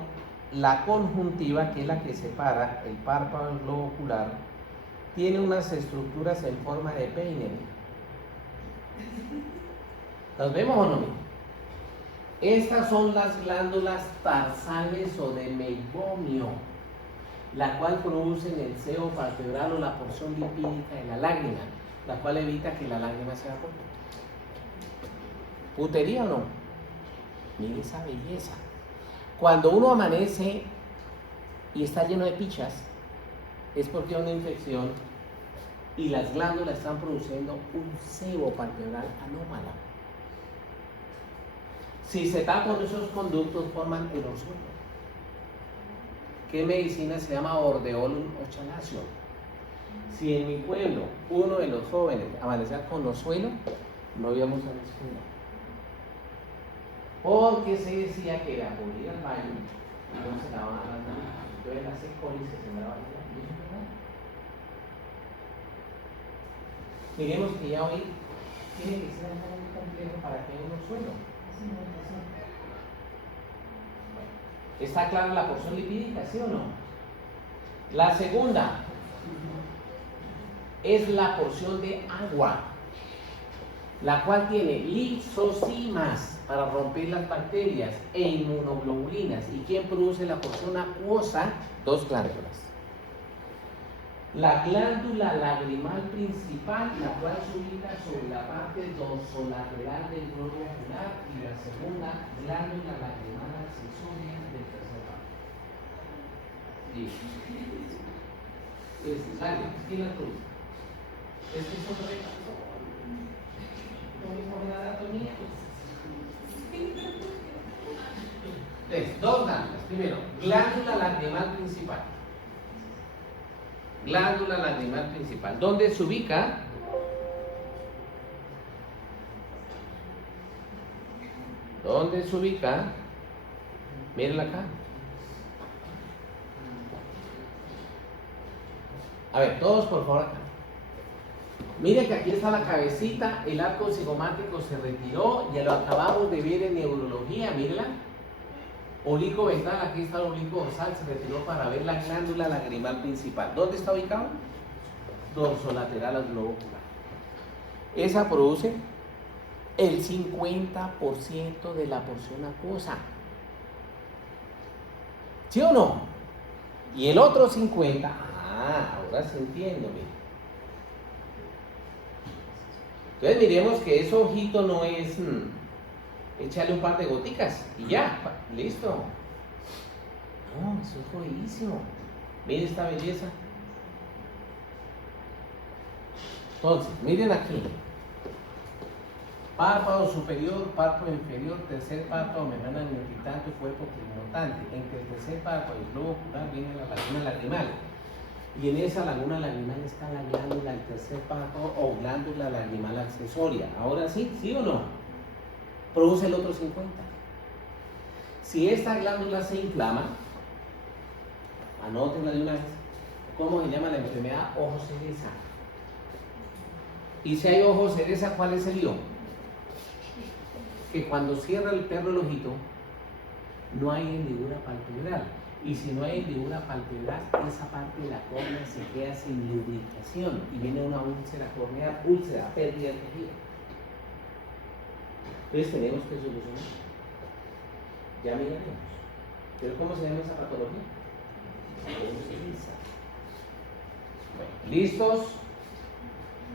la conjuntiva, que es la que separa el párpado del globo ocular, tiene unas estructuras en forma de peine. ¿Las vemos o no? Estas son las glándulas tarsales o de meibomio, la cual producen el sebo palpebral o la porción lipídica de la lágrima, la cual evita que la lágrima se evapore. ¿Putería o no? Mire esa belleza. Cuando uno amanece y está lleno de pichas, es porque hay una infección y las glándulas están produciendo un sebo palpebral anómalo. Si se tapan esos conductos, forman el orzuelo. ¿Qué medicina se llama Ordeolum ochanaceo? Si en mi pueblo uno de los jóvenes amanecía con orzuelo, no íbamos a la escuela. Porque se decía que era por ir al baño y no se lavaban las manos. Entonces la E. coli se sembraba allá. ¿Y eso es verdad? Miremos que ya hoy tiene que ser algo muy complejo para que haya un orzuelo. Así no es así. ¿Está clara la porción lipídica, sí o no? La segunda es la porción de agua, la cual tiene lisosimas para romper las bacterias e inmunoglobulinas. ¿Y quién produce la porción acuosa? Dos glándulas. La glándula lagrimal principal, la cual se ubica sobre la parte dorsolateral del globo ocular, y la segunda glándula lagrimal accesoria del tercer párpado. Sí. ¿Quién la produce? Es que son rectas. No me pone la anatomía. Entonces, dos glándulas. Primero, glándula lagrimal principal. Glándula lagrimal principal. ¿Dónde se ubica? ¿Dónde se ubica? Mírenla acá. A ver, todos por favor acá. Miren que aquí está la cabecita, el arco cigomático se retiró, ya lo acabamos de ver en neurología, mírenla. Oblicuo ventral, aquí está el oblicuo dorsal, se retiró para ver la glándula lagrimal principal. ¿Dónde está ubicado? Dorsolateral al globo ocular. Esa produce el 50% de la porción acuosa. ¿Sí o no? Y el otro 50%, ahora sí entiendo, miren. Entonces miremos que ese ojito no es echarle un par de goticas y ya, listo. No, eso es jodidísimo. Miren esta belleza. Entonces, miren aquí. Párpado superior, párpado inferior, tercer párpado, membrana neurotitante, cuerpo pigmentante. Entre el tercer párpado y el globo ocular viene la laguna lagrimal. Y en esa laguna lagrimal está la glándula del tercer párpado o glándula lagrimal accesoria. Ahora sí, ¿sí o no? Produce el otro 50%. Si esta glándula se inflama, anótenla de una vez. ¿Cómo se llama la enfermedad? Ojo cereza. Y si hay ojo cereza, ¿cuál es el lío? Que cuando cierra el perro el ojito, no hay hendidura palpebral. Y si no hay hendidura palpebral, esa parte de la córnea se queda sin lubricación y viene una úlcera corneal, úlcera, pérdida de tejido. Entonces tenemos que solucionar. Ya miraremos. ¿Pero cómo se llama esa patología? Bueno, ¿listos?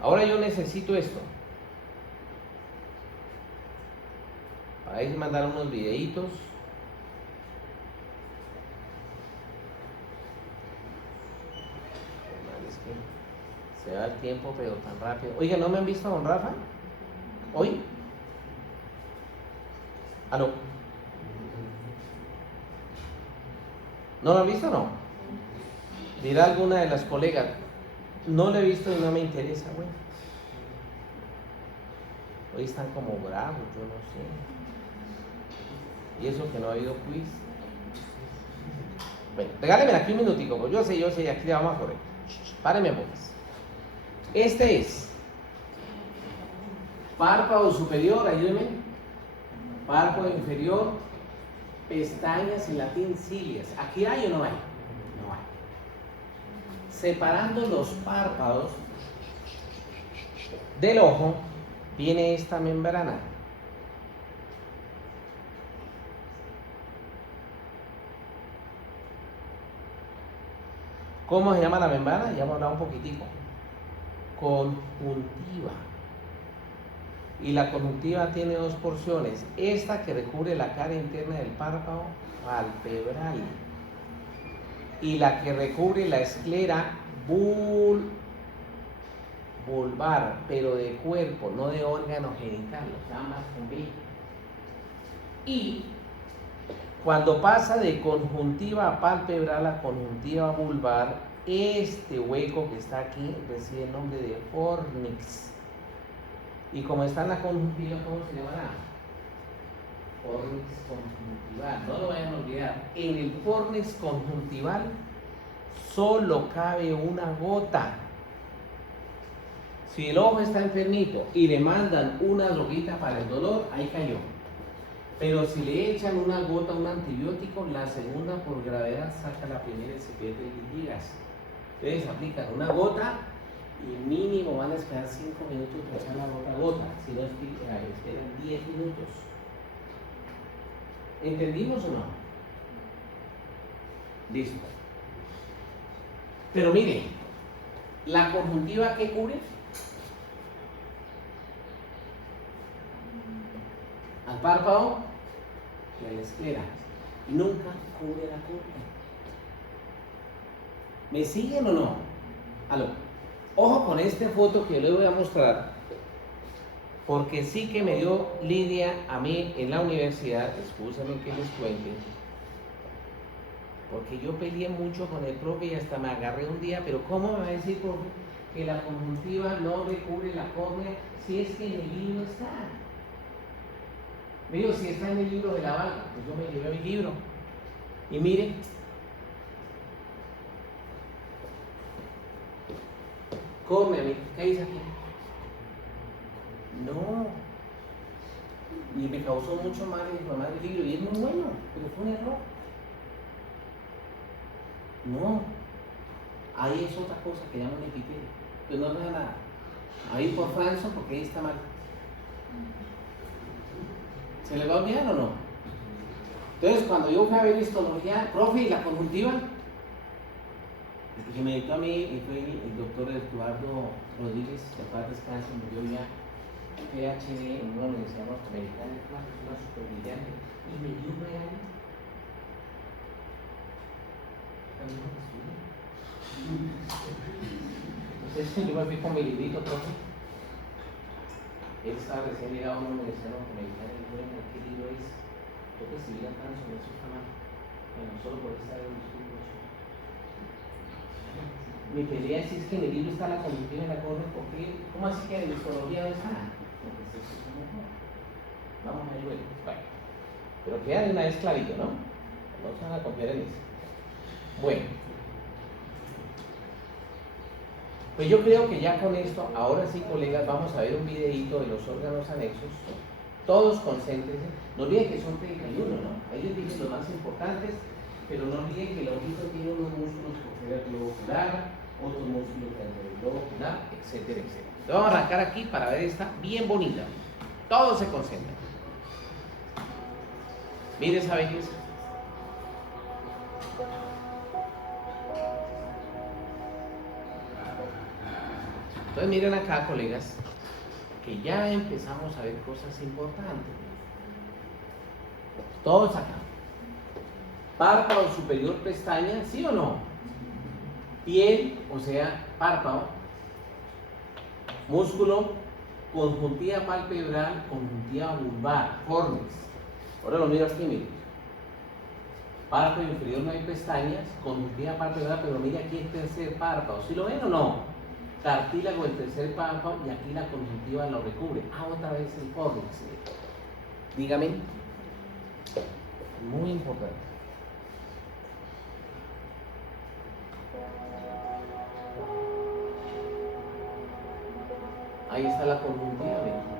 Ahora yo necesito esto. Para ahí mandar unos videitos. Se va el tiempo, pero tan rápido. Oiga, ¿no me han visto a don Rafa? ¿Hoy? ¿Aló? ¿No lo han visto o no? Dirá alguna de las colegas, no lo he visto y no me interesa, güey. Hoy están como bravos, yo no sé. Y eso que no ha habido quiz. Bueno, regáleme aquí un minutico, pues yo sé, aquí le vamos a correr. Páreme, pues. Este es párpado superior, ayúdenme. Párpado inferior, pestañas, en latín cilias. ¿Aquí hay o no hay? No hay. Separando los párpados del ojo, viene esta membrana. ¿Cómo se llama la membrana? Ya hemos hablado un poquitico. Conjuntiva. Y la conjuntiva tiene dos porciones. Esta que recubre la cara interna del párpado palpebral y la que recubre la esclera vulvar, pero de cuerpo, no de órgano genital, o sea, más con B. Y cuando pasa de conjuntiva palpebral a conjuntiva vulvar, este hueco que está aquí recibe el nombre de fornix. Y como está en la conjuntiva, ¿cómo se llamará? Fornix conjuntival. No lo vayan a olvidar. En el fornix conjuntival solo cabe una gota. Si el ojo está enfermito y le mandan una droguita para el dolor, ahí cayó. Pero si le echan una gota, un antibiótico, la segunda por gravedad saca la primera y se pierde el gigas. Entonces aplican una gota y mínimo van a esperar 5 minutos para echar la gota a gota. Si no, esperan 10 minutos. ¿Entendimos o no? Listo. Pero mire, ¿la conjuntiva qué cubre? Al párpado y a la esclera. Nunca cubre la curva. ¿Me siguen o no? Aló. Ojo con esta foto que les voy a mostrar, porque sí que me dio lidia a mí en la universidad, excúsenme que les cuente, porque yo peleé mucho con el profe y hasta me agarré un día, pero ¿cómo me va a decir, profe, que la conjuntiva no recubre la córnea si es que en el libro está? Me digo, si está en el libro de la vaga, pues yo me llevé mi libro. Y mire, córnea, ¿qué dice aquí? No. Y me causó mucho mal informar el libro, y es muy bueno, pero fue un error. No. Ahí es otra cosa que llaman epitelio. Pero no es nada. Ahí por Franzo, porque ahí está mal. ¿Se le va a olvidar o no? Entonces, cuando yo fui a ver histología, profe, ¿y la conjuntiva? El que me dictó a mí y fue el doctor Eduardo Rodríguez, de paz descanse, murió ya PhD en una universidad norteamericana, es una persona súper brillante, y me dio un regalo. Entonces, yo me fui con mi librito, profe. Él estaba recién llegado a una universidad norteamericana y me dijo, ¿qué libro es? Yo que escribía tan sobre eso está mal. Bueno, solo por estar en un estudio. Mi pelea es si es que en el libro está la conjuntiva y la córnea, ¿por qué? ¿Cómo así que en la histología no está? Porque se explica mejor. Vamos a ver luego. Bueno, pero queda de una vez clarito, ¿no? No se van a confiar en eso. Bueno. Pues yo creo que ya con esto, ahora sí, colegas, vamos a ver un videíto de los órganos anexos. Todos concéntrense. No olviden que son 31, ¿no? Ahí les dije los más importantes, pero no olviden que el ojito tiene unos músculos posterior al globo ocular, otros músculos del globo ocular, etcétera, etcétera. Entonces vamos a arrancar aquí para ver esta bien bonita. Todos se concentran. Mire esa belleza. Entonces miren acá, colegas, que ya empezamos a ver cosas importantes. Todos acá. Párpado superior, pestaña, ¿sí o no? Piel, o sea, párpado. Músculo, conjuntiva palpebral, conjuntiva vulvar, fornix. Ahora lo miro aquí, miren. Párpado inferior no hay pestañas, conjuntiva palpebral, pero mire aquí el tercer párpado. ¿Sí lo ven o no? Cartílago el tercer párpado y aquí la conjuntiva lo recubre. Otra vez el fornix. Dígame. Muy importante. Ahí está la conjuntiva, ¿ven?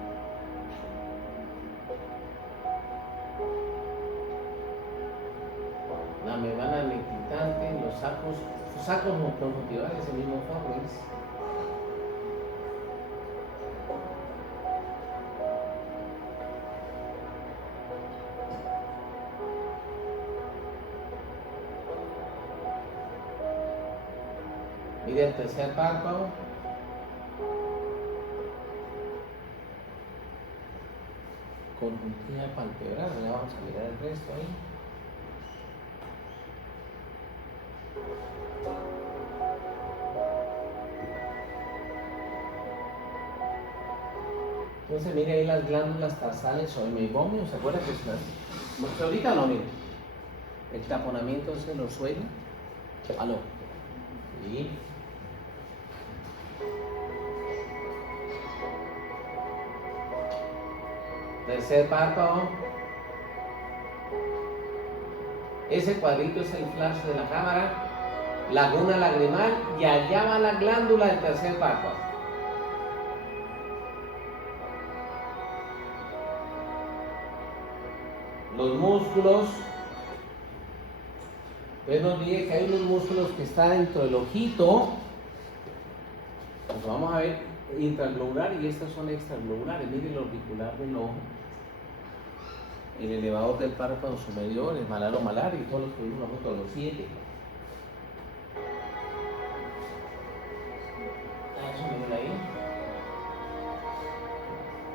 La membrana nectitante, los sacos conjuntivales, el mismo fornix. Mire el tercer párpado. Conjuntiva palpebral, ya vamos a mirar el resto ahí. Entonces mire ahí las glándulas tarsales o hemibomio, ¿se acuerdan que están? Ahorita no, mire. El taponamiento es en los suelos. Aló. Sí. Tercer párpado. Ese cuadrito es el flash de la cámara. Laguna lagrimal y allá va la glándula del tercer párpado. Los músculos. Entonces nos dice que hay unos músculos que están dentro del ojito. Pues vamos a ver intraglobular y estas son extraglobulares. Mire el orbicular del ojo, el elevador del párpado superior, el malar o malar y todos los que vimos nosotros, los 7.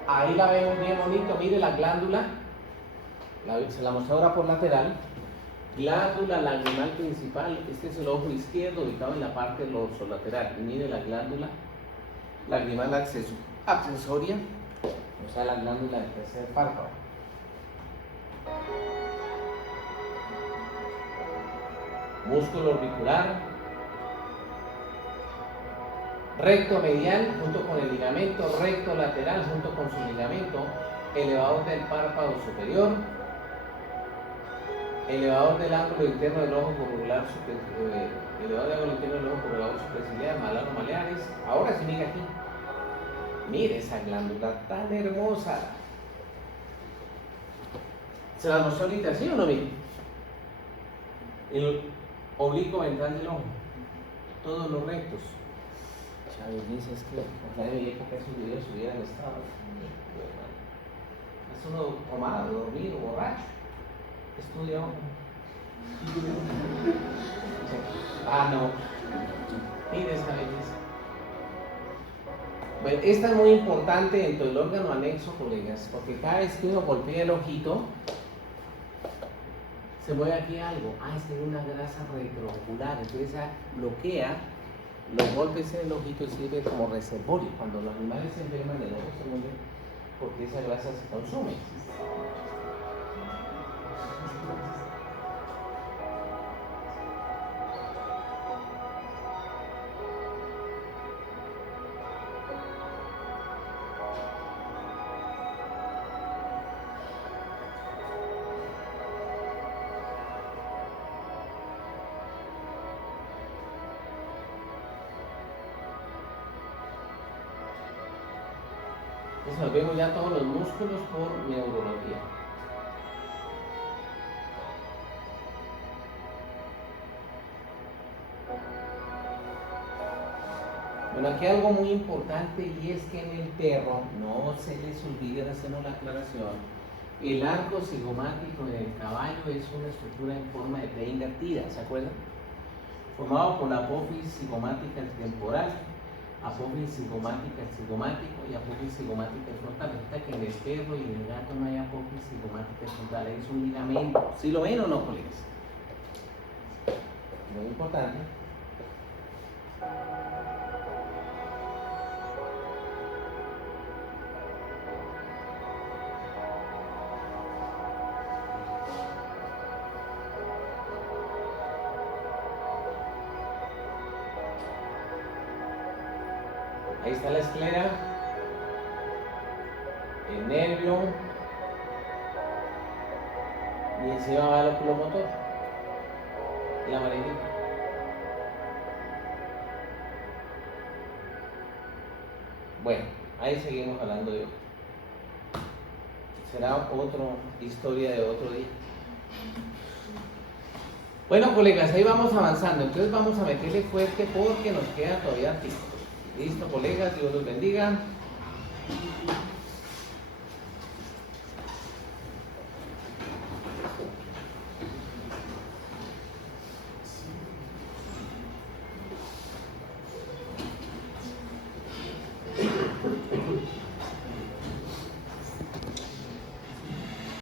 Ahí la vemos bien bonito, mire la glándula, se la mostré ahora por lateral. Glándula lagrimal principal, este es el ojo izquierdo ubicado en la parte del orso lateral. Y mire la glándula lagrimal accesoria, o sea la glándula del tercer párpado. Músculo orbicular, recto medial junto con el ligamento, recto lateral junto con su ligamento, elevador del párpado superior, elevador del ángulo interno del ojo curular elevador del ángulo interno del ojo curular superciliar, malar o maleares. Ahora sí, mire aquí. Mire esa glándula tan hermosa. ¿Se la mostró ahorita, sí o no, mire? El oblicuo ventral del ojo. Todos los rectos. Chávez dice, es que ojalá en mi época esos videos hubieran estado. Es uno tomado, dormido, borracho. Estudia ojo. Ah, no. Mire esa belleza. Bueno, esta es muy importante dentro del órgano anexo, colegas, porque cada vez que uno golpea el ojito, se mueve aquí algo. Ah, es una grasa retroocular, entonces esa bloquea los golpes en el ojito y sirve como reservorio. Cuando los animales se enferman, el ojo se mueve porque esa grasa se consume. Entonces vemos ya todos los músculos por neurología. Bueno, aquí hay algo muy importante y es que en el perro, no se les olvide hacernos la aclaración, el arco cigomático en el caballo es una estructura en forma de T invertida, ¿se acuerdan? Formado por la apófisis cigomática temporal, apófisis cigomática cigomático y apófisis cigomática frontal. Resulta que en el perro y en el gato no hay apófisis cigomática frontal, es un ligamento. ¿Sí lo ven o no, colegas? Muy importante. Ahí está la esclera, el nervio y encima va el oculomotor, el amarillito. Bueno, ahí seguimos hablando de otro. Será otra historia de otro día. Bueno, colegas, ahí vamos avanzando. Entonces vamos a meterle fuerte porque nos queda todavía tiempo. Listo, colegas, Dios los bendiga.